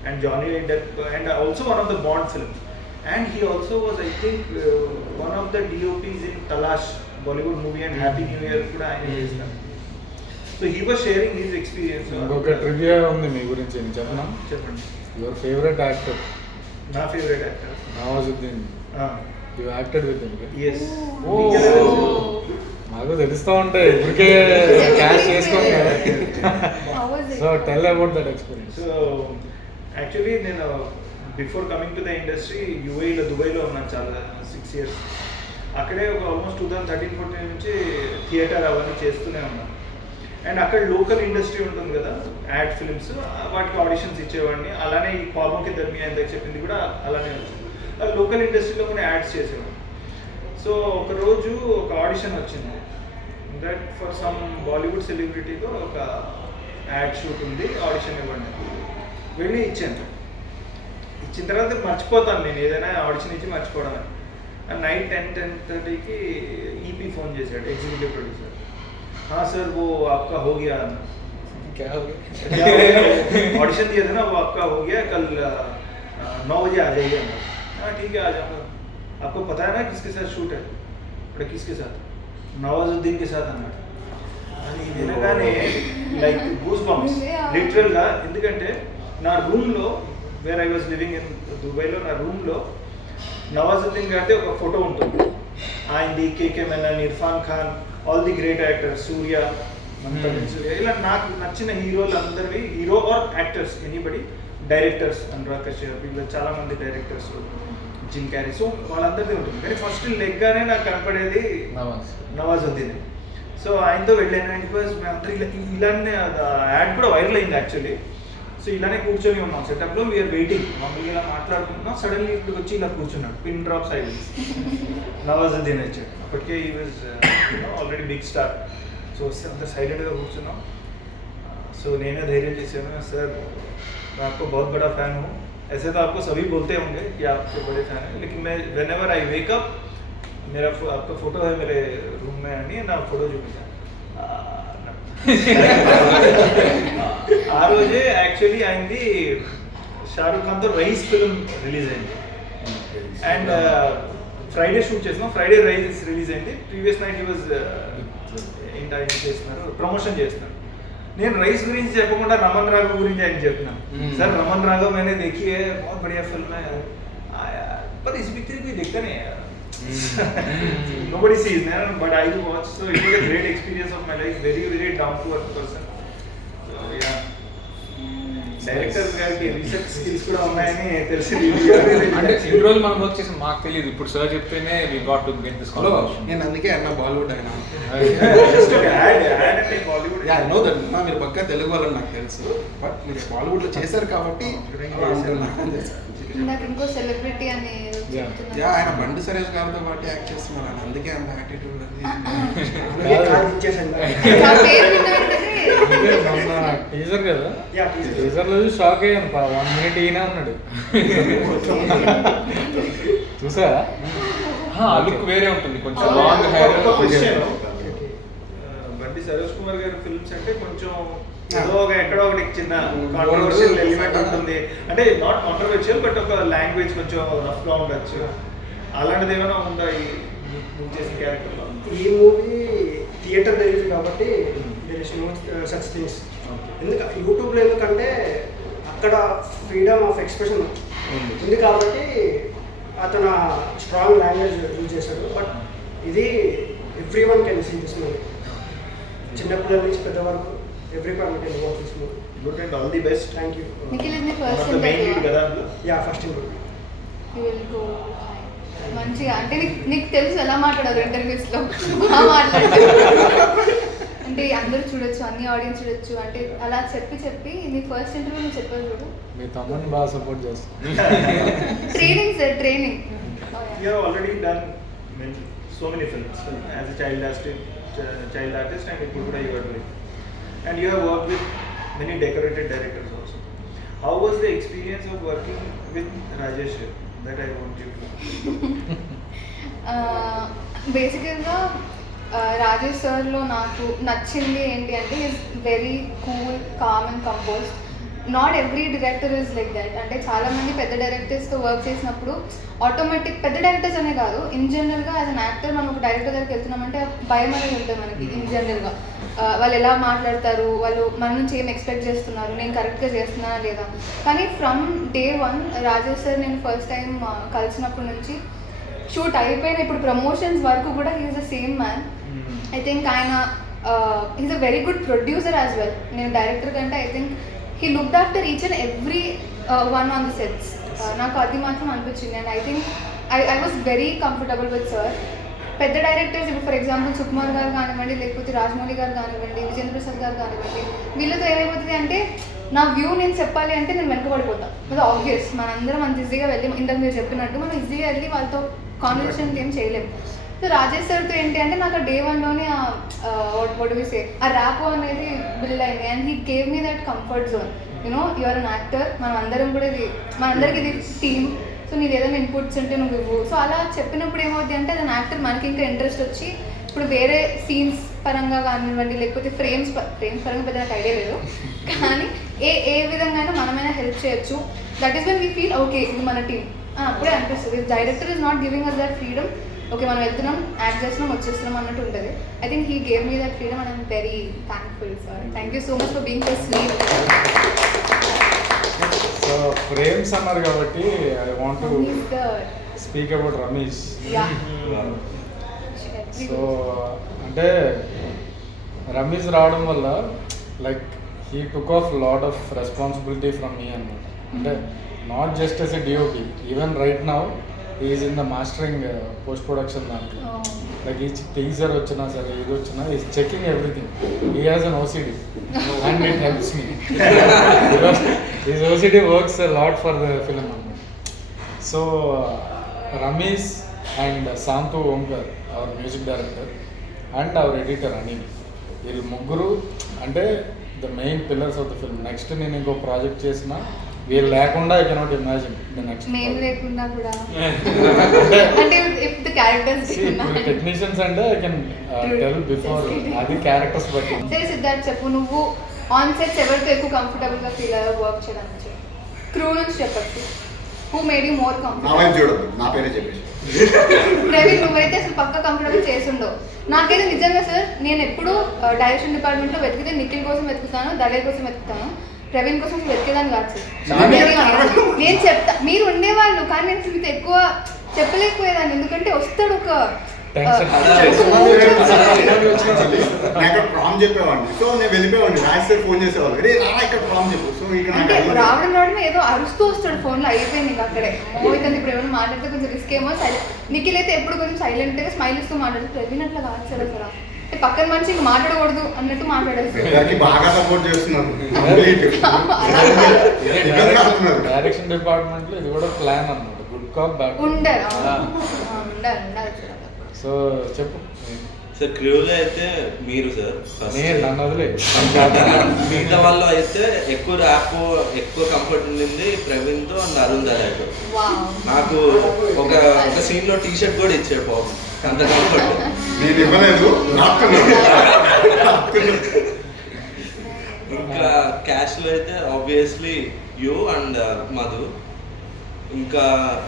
and Johnny Depp, and also one of the Bond films. And he also was, I think, one of the DOPs in Talash, Bollywood movie, and Happy New Year kuda ayane chestam. So he was sharing his experience. ఇంకొక trivia ఉంది మీ గురించి, నేను చెప్పనా? చెప్పండి. Your favourite actor? నా favourite actor Nawazuddin. You acted with him? yes. నాకు తెలుస్తూ ఉంటాయి ఇప్పటికే క్యాష్ చేసుకోండి కదా. So tell about that experience. So actually నేను before coming to the industry యూఏఈలో దుబాయ్లో ఉన్నాను చాలా 6 years. అక్కడే ఒక ఆల్మోస్ట్ 2013-14 నుంచి థియేటర్ అవన్నీ చేస్తూనే ఉన్నాను. అండ్ అక్కడ లోకల్ ఇండస్ట్రీ ఉంటుంది కదా, యాడ్ ఫిల్మ్స్, వాటికి ఆడిషన్స్ ఇచ్చేవాడిని. అలానే ఈ పాపంకి దర్మియా ఎంత చెప్పింది కూడా అలానే వచ్చింది. లోకల్ ఇండస్ట్రీలో కూడా యాడ్స్ చేసేవాడిని. సో ఒకరోజు ఒక ఆడిషన్ వచ్చింది, దట్ ఫర్ సమ్ బాలీవుడ్ సెలబ్రిటీతో ఒక యాడ్ షూట్ ఉంది, ఆడిషన్ ఇవ్వండి. వెళ్ళి ఇచ్చాను. ఇచ్చిన తర్వాత మర్చిపోతాను నేను ఏదైనా ఆడిషన్ ఇచ్చి మర్చిపోవడం. నైట్ 10-10:30కి ఈపీ ఫోన్ చేశాడు, ఎగ్జిక్యూటివ్ ప్రొడ్యూసర్. हाँ सर वो आपका हो गया क्या हो गया? ऑडिशन दिया था ना, वो आपका हो गया, कल 9 बजे आ जाइए। हाँ ठीक है, आ जाऊँगा। आपको पता है ना किसके साथ शूट है? अरे किसके साथ? నవాజుద్దీన్ के साथ అన్నాడు. అది వినగానే లైక్ గూస్ బంప్స్ లిటరల్గా. ఎందుకంటే నా రూమ్లో where I was living in దుబాయ్లో, నా రూమ్లో నవాజుద్దీన్ గారితో ఒక ఫోటో ఉంటుంది. ఆయనది, KK Menon, Irrfan Khan, all the great actors, Suriya, Suriya, ఇలా నాకు నచ్చిన హీరోలు అందరివి, hero or actors anybody, directors, Anurag Kashyap, ఇలా చాలామంది డైరెక్టర్స్, జిమ్ క్యారీ, సో వాళ్ళందరిది ఉంటుంది. కానీ ఫస్ట్ లెగ్గానే నాకు కనపడేది నవాజుద్దీన్. సో ఆయనతో వెళ్ళాను. అండ్ బికాజ్ మేమందరూ ఇలానే యాడ్ కూడా వైరల్ అయింది యాక్చువల్లీ. సో ఇలానే కూర్చొని ఉన్నాం సెటప్లో, వీఆర్ వెయిటింగ్, మమ్మల్ని ఇలా మాట్లాడుకుంటున్నాం. సడన్లీ ఇప్పుడు వచ్చి ఇలా కూర్చున్నాడు, పిన్ డ్రాప్ సైలెన్స్. నవాజుద్దీన్ వచ్చాడు. అప్పటికే ఈ was already big star. So వస్తే అంత సైలెంట్గా కూర్చున్నాం. సో నేనే ధైర్యం చేశాను, सर मैं आपको बहुत बड़ा फ़ैन हूँ. ऐसे तो आपको सभी बोलते होंगे कि आपके बड़े फ़ैन हैं, लेकिन मैं when ever I wake up मेरा आपका फ़ोटो है मेरे रूम में, नहीं ना फ़ोटो చూపించాను. ఆ రోజే యాక్చువల్లీ అయింది షారూక్ ఖాన్తో రైస్ ఫిల్మ్ రిలీజ్ అయింది. అండ్ ఫ్రైడే షూట్ చేస్తున్నాం, ఫ్రైడే రైస్ రిలీజ్ అయింది. ప్రీవియస్ నైట్ ఈ వాజ్ ఏంటి ఆయన చేస్తున్నారు, ప్రమోషన్ చేస్తున్నారు. నేను రైస్ గురించి చెప్పకుండా రమన్ రాఘవ్ గురించి ఆయన చెప్తున్నాను. సార్ రమన్ राघव मैंने देखी है, बहुत बढ़िया फिल्म है, पर इस पिक्चर कोई देखता नहीं है. Nobody sees, but I watched, so it was a great experience of my life. Very very down to earth person. So yeah, director గారికి రీసెర్చ్ స్కిల్స్ కూడా ఉన్నాయని తెలిసింది. అంటే ఇన్ని రోజులు మనం వర్క్ చేసిన మాకు తెలియదు, ఇప్పుడు సార్ చెప్తేనే we got to get this conversation. నేను అందుకే అన్న బాలీవుడ్ అయినా బాలీవుడ్. యా నో దట్ మీరు పక్కా తెలుగు వాళ్ళని నాకు తెలుసు, బట్ మీరు బాలీవుడ్లో చేశారు కాబట్టి నాకు ఇంకో సెలబ్రిటీ అని యా ఆయన బండి సురేష్ గారితో పాటు యాక్ట్ చేస్తున్నారు, అందుకే అంత యాటిట్యూడ్ టీజర్ కదా, టీజర్ లో షాక్ అయ్యాను. 1 minute ఈయన ఉన్నాడు చూసా. ఆ లుక్ వేరే ఉంటుంది, కొంచెం లాంగ్ హెయిర్. బండి సరోజ్ కుమార్ గారి ఫిల్మ్స్ అంటే కొంచెం ఏదో ఒక ఎక్కడో ఒకటి చిన్న కాంట్రవర్షియల్ ఎలిమెంట్ ఉంటుంది. అంటే నాట్ కాంట్రవర్షియల్, బట్ ఒక లాంగ్వేజ్ కొంచెం రఫ్గా ఉండొచ్చు. అలాంటిది ఏమైనా ఉందా ఈ నువ్వు చేసిన క్యారెక్టర్లో? ఈ మూవీ థియేటర్ రిలీజ్ కాబట్టి there is no such things. ఎందుకంటే యూట్యూబ్లో ఎందుకంటే అక్కడ ఫ్రీడమ్ ఆఫ్ ఎక్స్ప్రెషన్ ఉంది కాబట్టి అతను స్ట్రాంగ్ లాంగ్వేజ్ యూజ్ చేశాడు. బట్ ఇది everyone can see this movie, చిన్నపిల్లల నుంచి పెద్ద వరకు everyone can watch this movie. Good and all the best. Thank you. Nikhil is the first main lead కదా? Yeah first interview. You will go మంచిగా. అంటే నీకు తెలుసు ఎలా మాట్లాడారు ఇంటర్వ్యూస్లో, మాట్లాడారు అంటే అందరూ చూడొచ్చు, అన్ని ఆడియన్స్ చూడొచ్చు, అంటే అలా చెప్పి నీ ఫస్ట్ ఇంటర్వ్యూ నువ్వు చెప్పావు చూడు. మీ తమ్ముడిని బాగా సపోర్ట్ చేస్తాను. Training sir, training. You have already done so many films as a child artist, and ఇప్పుడు కూడా you are doing. And you have worked with many decorated directors also. How was the experience of working with Rajesh? That I want you to know. బేసికల్గా రాజేష్ సార్లో నాకు నచ్చింది ఏంటి అంటే is very cool, calm and composed. Not every director is like that. అంటే చాలామంది పెద్ద డైరెక్టర్స్తో వర్క్ చేసినప్పుడు ఆటోమేటిక్, పెద్ద డైరెక్టర్స్ అనే కాదు, ఇన్ జనరల్గా యాజ్ అన్ యాక్టర్ మనం ఒక డైరెక్టర్ దగ్గరికి వెళ్తున్నామంటే భయం అనేది ఉంటుంది మనకి ఇన్ జనరల్గా. వాళ్ళు ఎలా మాట్లాడతారు, వాళ్ళు మన నుంచి ఏం ఎక్స్పెక్ట్ చేస్తున్నారు, నేను కరెక్ట్గా చేస్తున్నానా లేదా. కానీ ఫ్రమ్ డే 1 రాజేష్ సార్ నేను ఫస్ట్ టైం కలిసినప్పటి నుంచి షూట్ అయిపోయిన ఇప్పుడు ప్రమోషన్స్ వరకు కూడా he is the same man. I think ఆయన is a very good producer as well. నేను డైరెక్టర్ కంటే I think he looked after each and everyone on the sets. నాకు అది మాత్రం అనిపించింది. And I think I was very comfortable with sir. పెద్ద directors ఇప్పుడు for example Sukumar గారు కానివ్వండి, లేకపోతే రాజమౌళి గారు కానివ్వండి, విజేంద్ర ప్రసాద్ గారు కానివ్వండి, వీళ్ళతో ఏమైపోతుంది అంటే నా వ్యూ నేను చెప్పాలి అంటే నేను వెనకబడిపోతాను. అది ఆబ్వియస్. మనందరం అంత ఈజీగా వెళ్ళి, ఇంతకు మీరు చెప్పినట్టు మనం ఈజీగా వెళ్ళి వాళ్ళతో కాన్వర్సేషన్ ఏం చేయలేము. సో రాజేష్ సార్తో ఏంటి అంటే నాకు డే 1లోనే సే ఆ ర్యాపో అనేది బిల్డ్ అయింది. And he gave me that comfort zone. You know you're an actor, మనం అందరం కూడా ఇది, మనందరికి ఇది టీమ్. సో నీది ఏదైనా ఇన్పుట్స్ ఉంటే నువ్వు ఇవ్వు. సో అలా చెప్పినప్పుడు ఏమవుతుంది అంటే అది యాక్టర్ మనకి ఇంకా ఇంట్రెస్ట్ వచ్చి ఇప్పుడు వేరే సీన్స్ పరంగా కానివ్వండి, లేకపోతే ఫ్రేమ్స్ పరంగా పెద్ద నాకు ఐడియా లేదు, కానీ ఏ విధంగా అయినా మనమైనా హెల్ప్ చేయొచ్చు. That is when we feel okay ఇది మన టీమ్ అప్పుడే అనిపిస్తుంది. Director is not giving us that freedom, okay మనం వెళ్తున్నాం, యాక్ట్ చేస్తున్నాం, వచ్చేస్తున్నాం అన్నట్టు ఉంటుంది. I think he gave me that freedom and I'm very thankful sir. Thank you so much for being so sweet. So frames అన్నారు కాబట్టి I want to speak about Ramesh. So అంటే రమేష్ రావడం వల్ల like he took of lot of responsibility from me అన్నమాట. అంటే not just as a DOP, even right now is in the mastering post production దాంట్లో. Like ఈ teaser వచ్చినా సరే ఇది వచ్చినా is checking everything. He has an OCD and it helps me. His OCD works lot for the film అన్నమాట. So Ramesh and Shantu Omkar our music director and our editor Anil, వీళ్ళు ముగ్గురు అంటే the main pillars of the film. Next నేను ఇంకో project చేసిన వీళ్ళు లేకుండా I cannot imagine the next. మేము లేకుండా కూడా అంటే ఇఫ్ ద క్యారెక్టర్స్ టెక్నీషియన్స్ అంటే ఐ కెన్ టెల్ బిఫోర్ అది క్యారెక్టర్స్ బట్టి. సరే సిద్ధార్థ్ చెప్పు, నువ్వు ఆన్ సెట్స్ ఎవరితో ఎక్కువ కంఫర్టబుల్గా ఫీల్ అయ్యావు వర్క్ చేయడానికి? క్రూ నుంచి చెప్పచ్చు. Who made you more comfortable? చూడదు, నా పేరే చెప్పేసి. ప్రవీణ్ నువ్వైతే అసలు పక్క కంఫర్టబుల్ చేస్తుండవు. నాకైతే నిజంగా సార్, నేను ఎప్పుడు డైరెక్షన్ డిపార్ట్మెంట్లో వెతికితే నిఖిల్ కోసం వెతుకుతాను, దళే కోసం వెతుకుతాను, ప్రవీణ్ కోసం వెతికేదాన్ని కాదు సార్. నేను చెప్తా, మీరు ఉండేవాళ్ళు, కానీ నేను మీతో ఎక్కువ చెప్పలేకపోయేదాన్ని, ఎందుకంటే వస్తాడు ఒక ఇక్కడ ప్రామ్ చెప్పేవాడిని. సో నేను వెళ్ళిపోయేవాడిని, రాజ్ సార్ ఫోన్ చేసేవాళ్ళు, రే రా ఇక్కడ ప్రామ్ చెప్పు. సో ఇక్కడ అంటే రావడం ఏదో అరుస్తూ వస్తాడు ఫోన్లో, అయిపోయింది ఇంకా అక్కడే. మోహిత్ ఇప్పుడు ఏమైనా మాట్లాడితే కొంచెం రిస్క్ ఏమో. నిఖిల్ అయితే ఎప్పుడు కొంచెం సైలెంట్గా స్మైల్ ఇస్తూ మాట్లాడుతూ, ప్రవీణ్ అట్లా కాదు సార్ అసలు అంటే పక్కన మనిషి ఇంకా మాట్లాడకూడదు అన్నట్టు మాట్లాడేస్తారు. బాగా సపోర్ట్ చేస్తున్నారు. డైరెక్షన్ డిపార్ట్మెంట్ లో ఇది కూడా ప్లాన్ అన్నమాట, గుడ్ కాప్ బ్యాడ్ ఉండాలి. సో చెప్పు సార్. క్రూలో అయితే మీరు సార్ నేను నన్ను వదిలే, మిగతా వాళ్ళు అయితే ఎక్కువ ర్యాప్ ఎక్కువ కంఫర్ట్ ఉండింది ప్రవీణ్తో అండ్ అరుణ్ దళాతో. నాకు ఒక సీన్ లో టీ షర్ట్ కూడా ఇచ్చాడు పాపం, అంత కంఫర్ట్. నేను ఇవ్వలేదు. ఇంకా క్యాష్ లో అయితే ఆబ్వియస్లీ యూ అండ్ మధు. ఇంకా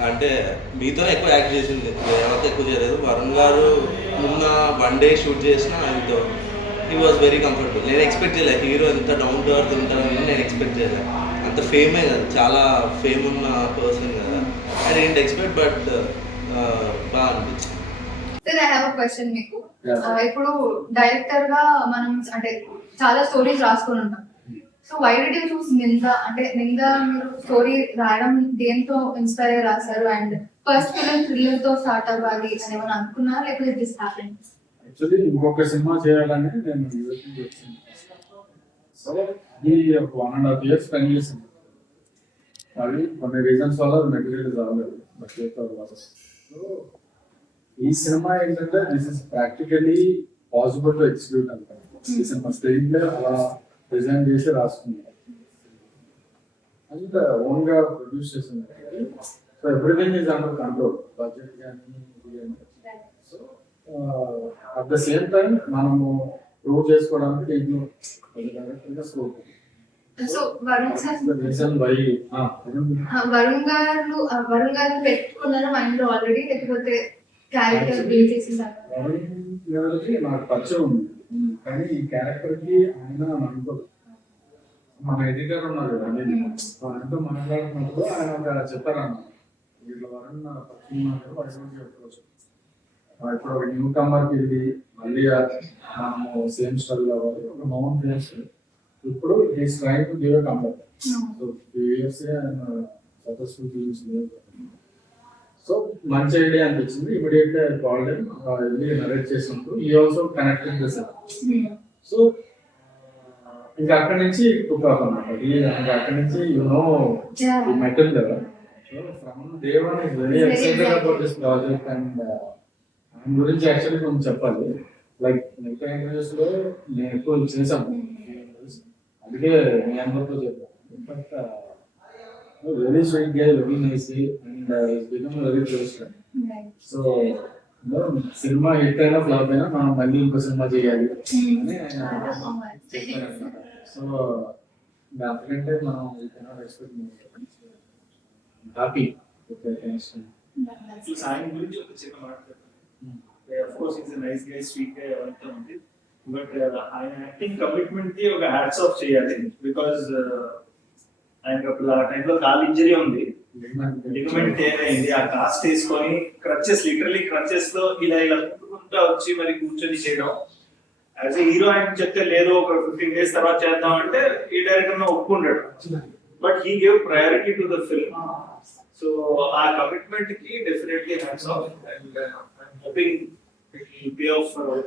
అంటే మీతో ఎక్కువ యాక్ట్ చేసింది, ఎవరితో ఎక్కువ చేయలేదు. వరుణ్ గారు ఉన్న వన్ డే షూట్ చేసిన ఆయనతో హీ వాజ్ వెరీ కంఫర్టబుల్. నేను ఎక్స్పెక్ట్ చేయలేదు హీరో ఎంత డౌన్ టు అర్త్ ఉంటారని నేను ఎక్స్పెక్ట్ చేయలేదు. అంత ఫేమే కదా, చాలా ఫేమ్ ఉన్న పర్సన్ కదా, ఐ డోంట్ ఎక్స్పెక్ట్, బట్ బాగా అనిపించింది. ఐ హావ్ అ క్వశ్చన్ మీకు. ఇప్పుడు డైరెక్టర్ గా మనం అంటే చాలా స్టోరీస్ రాసుకొని ఉంటాం. So why did you choose Nindha? అంటే నిందా మీరు స్టోరీ రాయడం దేంతో ఇన్స్పైర్ అయ్యి రాశారు? అండ్ ఫస్ట్ ఫిలిం థ్రిల్లర్ తో స్టార్ట్ అవ్వాలి అని ఏమైనా అనుకున్నారా, లేకపోతే దిస్ హ్యాపెన్? యాక్చువల్లీ ఇంకొక సినిమా చేయాలని నేను యూఎస్ వచ్చింది. సో ఈ 1.5 years స్పెండ్ చేసింది. అది కొన్ని రీజన్స్ వల్ల మెటీరియల్ రాలేదు, బట్ సో ఈ సినిమా ఏంటంటే this is practically possible to execute అంటారు. ఈ సినిమా స్టేజ్ లో అలా డిజైన్ చేసి రాసుకున్నాం అండ్ ఓన్ గా ప్రొడ్యూస్ చేసింది. So everything is under control, budget కానీ. So at the same time మనము ప్రూవ్ చేసుకోవడానికి దీంట్లో scope. So reason why Varun garu పెట్టుకున్నారా మైండ్ లో ఆల్రెడీ, లేకపోతే క్యారెక్టర్ బిల్డ్ చేసేసారు? వరుణ్ నాకు పరిచయం ఉంది, కానీ ఈ క్యారెక్టర్ కి ఆయన అనుకోదు. మన ఎడిటర్ ఉన్నారు కదా, ఆయనతో మాట్లాడుతున్నప్పుడు ఆయన ఒక చెప్పారన్న, వీళ్ళు వరుణ్ పరిచయం ఉన్నారు, వాటి చెప్పవచ్చు. ఇప్పుడు ఒక న్యూ కమర్కి ఇది మళ్ళీ మనము సేమ్ స్టైల్ అవ్వాలి, ఒక మౌన్ ఫేస్. ఇప్పుడు is trying to give a comfort. So previous ఆయన సక్సెస్ఫుల్ ఫిల్మ్స్ లేవు. సో మంచి ఐడియా అనిపించింది. ఇమీడియట్గా కాల్ వెళ్ళి నరేట్ చేసినప్పుడు ఈ ఆల్సో కనెక్టెడ్ దిస్. సో ఇంకా అక్కడి నుంచి కుక్ ఆఫ్ అన్నమాట. ఇంకా అక్కడి నుంచి మెటల్ కదా. So from day one is very excited about this project. And ఆయన గురించి యాక్చువల్లీ కొంచెం చెప్పాలి. లైక్ మిగతా ఇంటర్వ్యూస్ లో నేను ఎక్కువ చేశాను, అందుకే మీ అందరితో చెప్పాను. In fact very sweet guy, very nice, and he's become a very close friend. So cinema hit అయినా ఫ్లాప్ అయినా మనం మళ్ళీ ఇంకో సినిమా చేయాలి అని ఆయన సో దానికంటే మనం హ్యాపీ సాయం గురించి ఒక చిన్న మాట of course is nice guy sweet guy అంతా ఉంది బట్ ఆయన యాక్టింగ్ కమిట్మెంట్ కి ఒక హ్యాట్స్ ఆఫ్ చేయాలి బికాజ్ ఆయనకి అప్పుడు ఆ టైంలో కాల్ ఇంజరీ ఉంది, లిగమెంట్ టేర్ అయింది. ఆ కాస్ట్ వేసుకొని క్రచెస్ లిటరలీ క్రచెస్ లో ఇలా ఇలా కుట్టుకుంటా వచ్చి మరి కూర్చొని చేయడం యాజ్ ఏ హీరో ఆయన చెప్తే లేదు ఒక 15 days తర్వాత చేద్దాం అంటే ఈ డైరెక్టర్ ఒప్పుకుంటాడు. But he gave priority to the film. So ఆ కమిట్మెంట్ కి definitely hats off and hoping it will pay off for all.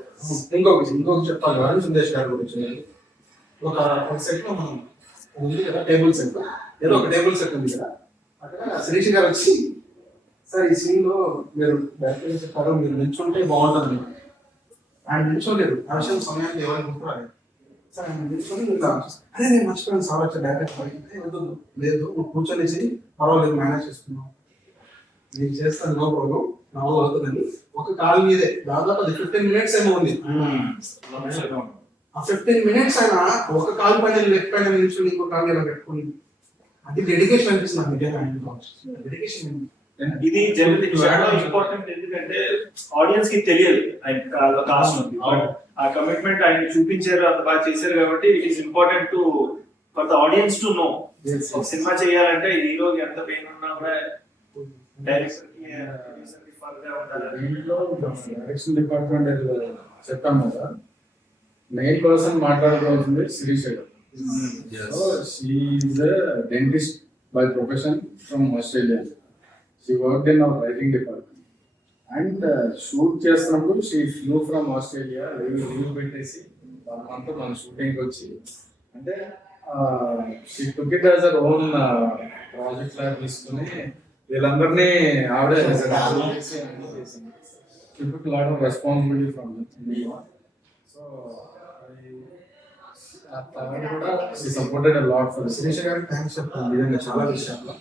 ఇంకొక చెప్పాలి వరుణ్ సందేశ్ గారి గురించి. ఒక సెట్ లో మనం ఉంది కదా టేబుల్ సెట్, ఏదో ఒక టేబుల్ సెట్ ఉంది కదా, అక్కడ శిరీష్ గారు వచ్చి సార్ ఈ సీన్ లో మీరు డైరెక్టర్ చెప్పారు మీరు నిల్చుంటే బాగుంటుంది. ఆయన నిల్చోలేదు, ఆ విషయం సమయానికి ఎవరైనా గుర్తురాలేదు. సార్ ఆయన నిల్చొని ఇలా అరే నేను మర్చిపోయాను సార్ వచ్చే డైరెక్టర్ లేదు నువ్వు కూర్చొనేసి పర్వాలేదు మేనేజ్ చేస్తున్నావు నేను చేస్తాను నో ప్రాబ్లం నా వల్ల అవుతుందని ఒక కాల్ మీదే దాదాపు అది 15 minutes ఏమో ఉంది. ఆ 15 minutes అయినా ఒక కాలు పైన లెఫ్ట్ పైన నిల్చొని ఇంకో కాలు ఇలా పెట్టుకుని అది డెడికేషన్ అనిపిస్తుంది నాకు నిజంగా. డెడికేషన్ ఇది జనరల్ చాలా ఇంపార్టెంట్ ఎందుకంటే ఆడియన్స్ కి తెలియదు ఆయన కాస్ట్ ఉంది. ఆ కమిట్మెంట్ ఆయన చూపించారు, అంత బాగా చేశారు కాబట్టి it is important to for the audience to know. Cinema చేయాలంటే హీరోకి ఎంత పెయిన్ ఉన్నా కూడా డైరెక్టర్ కి ఫర్గా ఉండాలి. దీంట్లో డైరెక్షన్ డిపార్ట్మెంట్ చెప్పాం కదా, మెయిన్ పర్సన్ మాట్లాడుకోవాల్సింది శిరీష్ గారు. So she is a dentist by profession from Australia. She worked in our writing department. And shoot చేస్తున్నప్పుడు she flew from Australia, leave పెట్టేసి 1 month మన షూటింగ్కి వచ్చి అంటే she took it as her own project లాగా తీసుకుని వీళ్ళందరినీ ఆవిడే lot of responsibility from me. So కూడా supported a lot for Shirish గారికి థ్యాంక్స్ చెప్తాను నిజంగా చాలా విషయాల్లో.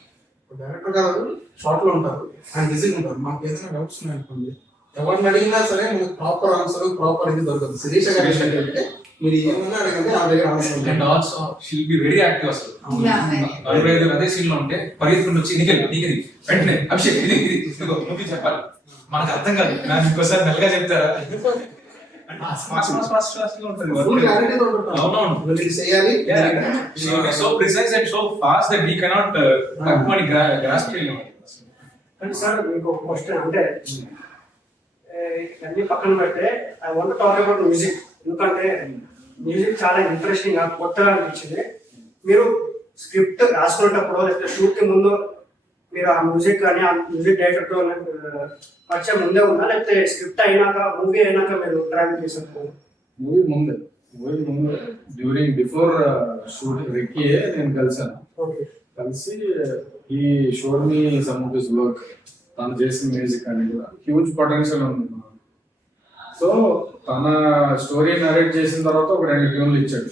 డైరెక్టర్ గారు షార్ట్ లో ఉంటారు, ఆయన బిజీగా ఉంటారు, మాకు ఏదైనా డౌట్స్ ఉన్నాయి అనుకోండి ఎవరిని అడిగినా సరే మీకు ప్రాపర్ ఆన్సర్ ప్రాపర్ ఇది దొరకదు. శిరీష్ గారి విషయం ఏంటంటే మీరు ఏమన్నా అడగండి ఆ దగ్గర answer. And also she'll be very active. అసలు 45 అదే సీన్ లో ఉంటే పరిగెత్తుకుని వచ్చి నీకు వెంటనే అభిషేక్ ఇది ఇది నువ్వు చెప్పాలి మనకు అర్థం కాదు, నాకు ఇంకోసారి మెల్లగా చెప్తారా so precise and so fast that we cannot grasp it. And sir, మీకు ఒక క్వశ్చన్ అంటే అన్ని పక్కన పెడితే I want to talk about music. ఎందుకంటే మ్యూజిక్ చాలా ఇంట్రెస్టింగ్ గా కొత్తగా అనిపించింది. మీరు స్క్రిప్ట్ రాసుకునేటప్పుడు లేకపోతే షూట్ కి ముందు మీరు ఆ మ్యూజిక్ కానీ ఆ మ్యూజిక్ డైరెక్టర్తో పరిచయం ముందే ఉందా, లేకపోతే స్క్రిప్ట్ అయినాక మూవీ అయినాక మీరు డ్రైవ్ చేసారు? మూవీ ముందు డ్యూరింగ్ బిఫోర్ షూటింగ్ రిక్కీ నేను కలిసాను. కలిసి ఈ showed me some of his work, తను చేసిన మ్యూజిక్ అని కూడా హ్యూజ్ పొటెన్షియల్ ఉంది. సో తన స్టోరీ నరేట్ చేసిన తర్వాత ఒక 2 ట్యూన్లు ఇచ్చాడు.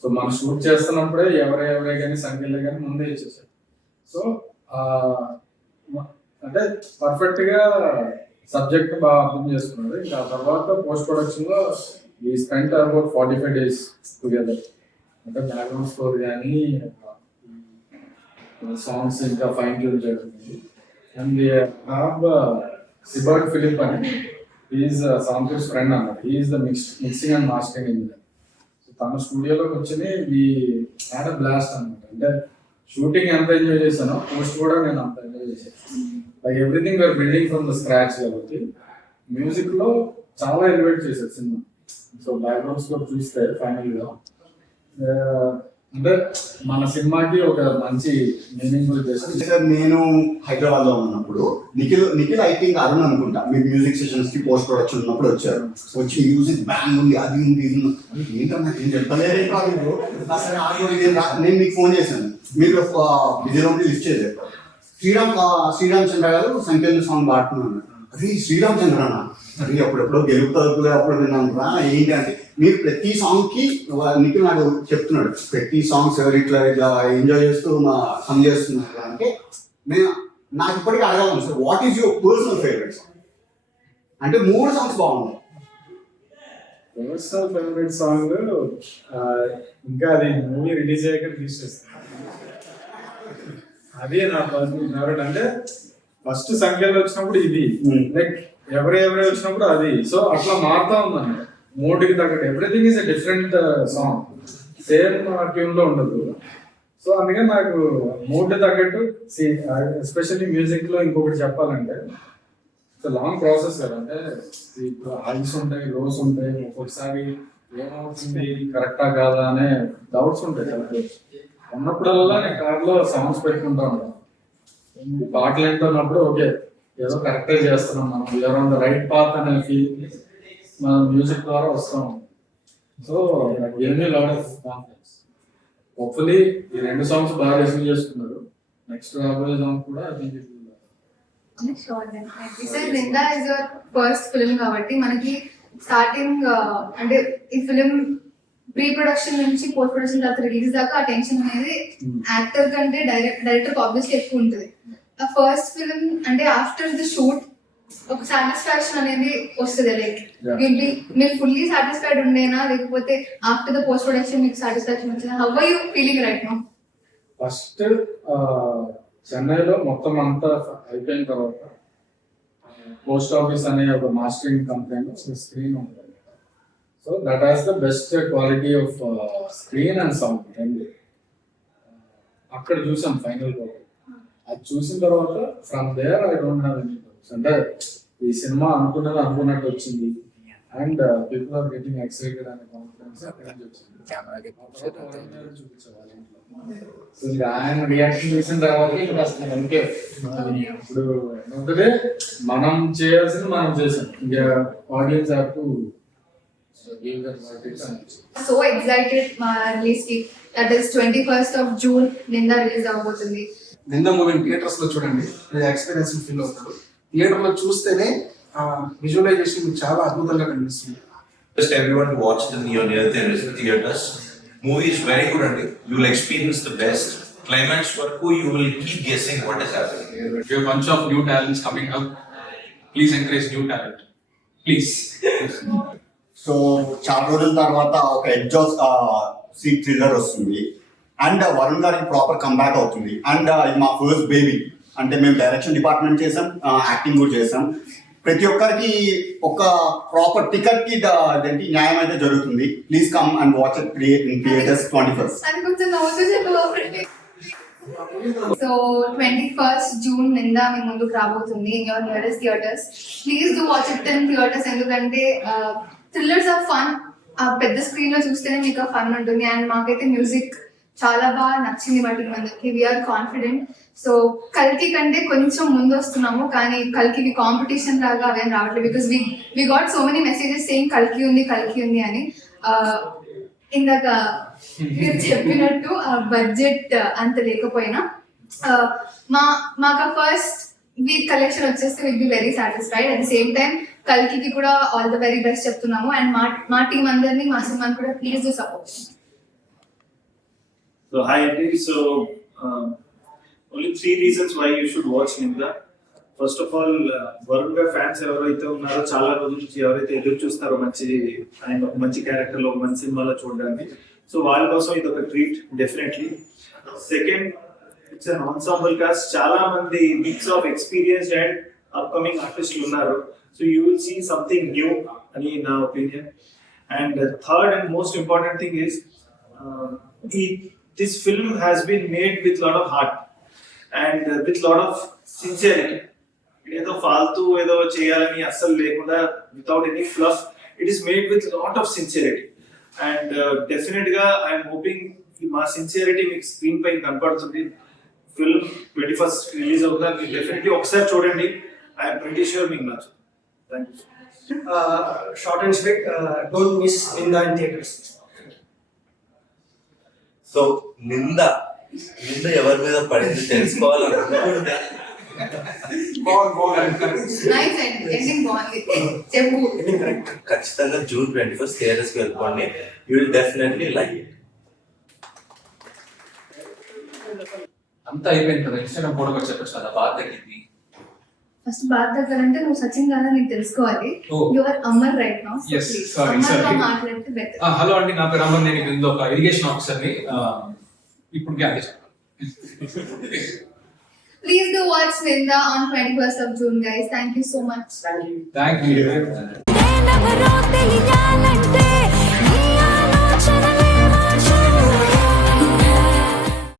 సో మనం షూట్ చేస్తున్నప్పుడే ఎవరే కానీ సంఖ్యలే కానీ ముందే ఇచ్చేసాడు. సో అంటే పర్ఫెక్ట్ గా సబ్జెక్ట్ బాగా అర్థం చేసుకున్నాడు. ఇంకా తర్వాత పోస్ట్ ప్రొడక్షన్ లో ఈ స్పెంట్ అబౌట్ 45 days టుగెదర్. అంటే బ్యాక్గ్రౌండ్ స్కోర్ కానీ సాంగ్స్ ఇంకా ఫైన్ ట్యూన్ చేయడం. అండ్ సిబర్ట్ ఫిలిప్ అని ఈజ్ సాంగ్స్ ఫ్రెండ్ అన్నమాట. Is the mixing and mastering engineer. So తన స్టూడియోలోకి వచ్చి వి హ్యాడ్ అ బ్లాస్ట్ అనమాట. అంటే షూటింగ్ ఎంత ఎంజాయ్ చేశానో పోస్ట్ కూడా నేను అంత ఎంజాయ్ చేశాను. Like everything we're building from the scratch కాబట్టి మ్యూజిక్ లో చాలా ఎలివేట్ చేశారు సినిమా. సో బ్యాక్గ్రౌండ్స్ కూడా చూస్తే ఫైనల్ గా అంటే మన సినిమాకి ఒక మంచి మీనింగ్ఫుల్ చేశారు. సార్ నేను హైదరాబాద్ లో ఉన్నప్పుడు నిఖిల్ ఐ థింక్ అరుణ్ అనుకుంటా మీ మ్యూజిక్ సెషన్స్ కి పోస్ట్ ప్రొడక్షన్ ఉన్నప్పుడు వచ్చారు. వచ్చి మ్యూజిక్ బ్యాంగ్ ఉంది అది ఉంది ఇది ఉంది ఏంటన్నా ఏం చెప్పలేదు. నేను మీకు ఫోన్ చేశాను, మీరు బిజీలో ఉంటే లిస్ట్ చేయలేదు. శ్రీరామచంద్ర గారు సంఖ్యలు సాంగ్ పాడుతున్నాను. అది శ్రీరామచంద్రనా అది అప్పుడెప్పుడో గెలుపుతుంది అప్పుడు విన్నాను రా ఏంటి అంటే మీరు ప్రతి సాంగ్ కి నిఖిల్ నాకు చెప్తున్నాడు ప్రతి సాంగ్స్ ఇట్లా ఎంజాయ్ చేస్తూ సమ్ చేస్తున్నారు అంటే నేను నాకు ఇప్పటికీ అడగాలను sir what is your personal favourite song అంటే 3 సాంగ్స్ బాగున్నాయి. పర్సనల్ ఫేవరెట్ సాంగ్ ఇంకా అది మూవీ రిలీజ్ అయ్యాక రిలీజ్ చేస్తాను. అదే నా పర్సనల్ ఫేవరెట్. అంటే ఫస్ట్ సంఖ్యలో వచ్చినప్పుడు ఇది, లైక్ ఎవరెవరే వచ్చినప్పుడు అది. సో అట్లా మారుతా ఉందండి మూడుకి తగ్గట్టు. Everything is a different song, same tune లో ఉండదు. సో అందుకని నాకు మూడ్ తగ్గట్టు, ఎస్పెషల్లీ మ్యూజిక్ లో ఇంకొకటి చెప్పాలంటే లాంగ్ ప్రాసెస్ కదా. అంటే ఇప్పుడు హైస్ ఉంటాయి, లోస్ ఉంటాయి, ఒక్కొక్కసారి ఏమవుతుంది కరెక్టా కాదా అనే డౌట్స్ ఉంటాయి చాలా. ఉన్నప్పుడల్లా నేను కార్లో సాంగ్స్ పెట్టుకుంటా ఉంటాను. ఈ పాటలు వింటున్నప్పుడు ఓకే ఏదో కరెక్టే చేస్తున్నాం మనం, you're on the right path అనే ఫీల్ మన మ్యూజిక్ ద్వారా వస్తాం. సో ఎన్ని లాట్ ఆఫ్ కాన్ఫిడెన్స్. హోప్ఫుల్లీ ఈ 2 సాంగ్స్ బాగా రిసీవ్ చేసుకున్నారు. నెక్స్ట్ రాబోయే సాంగ్ కూడా sir Nindha is your first film కాబట్టి మనకి స్టార్టింగ్ అంటే ఈ ఫిలిం ప్రీ ప్రొడక్షన్ నుంచి పోస్ట్ ప్రొడక్షన్ తర్వాత రిలీజ్ దాకా ఆ టెన్షన్ అనేది యాక్టర్ కంటే డైరెక్టర్ ఆబ్వియస్లీ ఎక్కువ ఉంటుంది. ఆ ఫస్ట్ ఫిలిం అంటే ఆఫ్టర్ ద షూట్ ఒక సాటిస్ఫాక్షన్ అనేది వస్తుంది. లైక్ మీరు ఫుల్లీ సాటిస్ఫైడ్ ఉండేనా, లేకపోతే ఆఫ్టర్ ద పోస్ట్ ప్రొడక్షన్ మీకు సాటిస్ఫాక్షన్ వచ్చిందా? How are you feeling right now? First చెన్నైలో మొత్తం అంతా అయిపోయిన తర్వాత పోస్ట్ ఆఫీస్ అనే ఒక మాస్టరింగ్ కంపెనీలో స్క్రీన్ ఉంటుంది. So that has the best quality of screen and sound రెండు. అక్కడ చూసాం ఫైనల్ గా. అది చూసిన తర్వాత from there I don't have any doubts. అంటే ఈ సినిమా అనుకున్నట్టు వచ్చింది and people are getting excited అనే కాన్ఫిడెన్స్ అక్కడ నుంచి వచ్చింది. చూపించేవాళ్ళు ఇంట్లో. సో ఆయన రియాక్షన్ చూసిన తర్వాత అందుకే ఇప్పుడు ఏంటంటే మనం చేయాల్సింది మనం చేసాం, ఇంకా audience have to give that verdict. So excited మా రిలీజ్ కి, that is 21st of June Nindha release అవబోతుంది. నిందా మూవీని థియేటర్స్ లో చూడండి, ఎక్స్పీరియన్స్ ఫీల్ అవుతారు. థియేటర్ లో చూస్తేనే విజువలైజేషన్ చాలా అద్భుతంగా కనిపిస్తుంది. Just everyone to watch the near theaters. Movie is very good and you will experience the best. Climax వరకు you will keep guessing what is happening. We have a bunch of new talents coming up. Please encourage new talent. Please. So చాలా రోజుల తర్వాత ఒక exhaust seat thriller వస్తుంది and Varun గారికి proper comeback అవుతుంది. And ఇది మా ఫస్ట్ బేబీ. అంటే మేము డైరెక్షన్ డిపార్ట్మెంట్ చేసాం, యాక్టింగ్ కూడా చేసాం. ప్రతి ఒక్కరికి ఒక ప్రాపర్ టికెట్ కి న్యాయం అయితే జరుగుతుంది. Please come and watch it in theatres 21st. అది కొంచెం నవ్వుతూ చెప్పండి. సో 21st June నిందా మీ ముందుకు రాబోతుంది in your nearest theatres. Please do watch it in theatres. ఎందుకంటే థ్రిల్లర్స్ ఆర్ ఫన్. ఆ పెద్ద స్క్రీన్ లో చూస్తేనే మీకు ఆ ఫన్ ఉంటుంది. అండ్ మాకైతే మ్యూజిక్ చాలా బాగా నచ్చింది వాటికి మనకి. We are confident. సో కల్కి కంటే కొంచెం ముందు వస్తున్నాము, కానీ కల్కి కాంపిటీషన్ లాగా అవేం రావట్లేదు. Because we got so many messages saying కల్కి ఉంది అని. ఇందాక మీరు చెప్పినట్టు బడ్జెట్ అంత లేకపోయినా మాకు ఫస్ట్ వీక్ కలెక్షన్ వచ్చేస్తే will be very satisfied. At the same time కల్కి కూడా ఆల్ ద వెరీ బెస్ట్ చెప్తున్నాము. అండ్ మా టీం అందరినీ మా సినిమాని కూడా please do support. So hi Andy. So only 3 reasons why you should watch Ninda. First of all, Varun గారి fans ఎవరైతే ఉన్నారో చాలా రోజుల నుంచి ఎవరైతే ఎదురు చూస్తారో మంచి క్యారెక్టర్ లో మంచి సినిమాలో చూడడానికి, సో వాళ్ళ కోసం ఇది ఒక treat definitely. Second, it's an ensemble cast. చాలా మంది mix of experienced and upcoming ఆర్టిస్టులు ఉన్నారు. So you will see something new అని నా opinion. And third and most important thing is this film has been made with lot of heart and with lot of sincerity. ఏదో ఫాల్తూ ఏదో చేయాలని అస్సలు లేకుండా, without any fluff, it is made with lot of sincerity. And definite గా I'm hoping మా sincerity మీకు screen పైన కనపడుతుంది. ఫిల్మ్ 21st రిలీజ్ అవుతుంది. మీరు డెఫినెట్లీ ఒకసారి చూడండి. ఐఎమ్ ప్రిటీ ష్యూర్ మీకు నచ్చుతుంది. Thank you. Short and sweet, don't miss Nindha in theatres. So నింద ఎవరి మీద పడింది తెలుసుకోవాలనుకుంటే ఖచ్చితంగా June 21st థియేటర్స్ కి వెళ్ళిపోండి. You will definitely like it. అంతా అయిపోయింది కదా, ఇన్స్టాగ్రామ్ ఫోటో కూడా చెప్పచ్చు కదా, బాగా తగ్గింది. ఫస్ట్ బాధ తగ్గాలంటే నువ్వు సచిన్ కాదా నీకు తెలుసుకోవాలి. Oh. Your Amar right now. Yes, sorry, అమర్గా sorry. మాట్లాడితే బెటర్. హలో అండి, నా పేరు అమర్. నేను ఇందులో ఒక ఇరిగేషన్ ఆఫీసర్ని. ఇప్పుడు అదే Please do watch Ninda on 21st of June, guys. Thank you so much. Thank you. Thank you. నేనెవరో తెలియాలి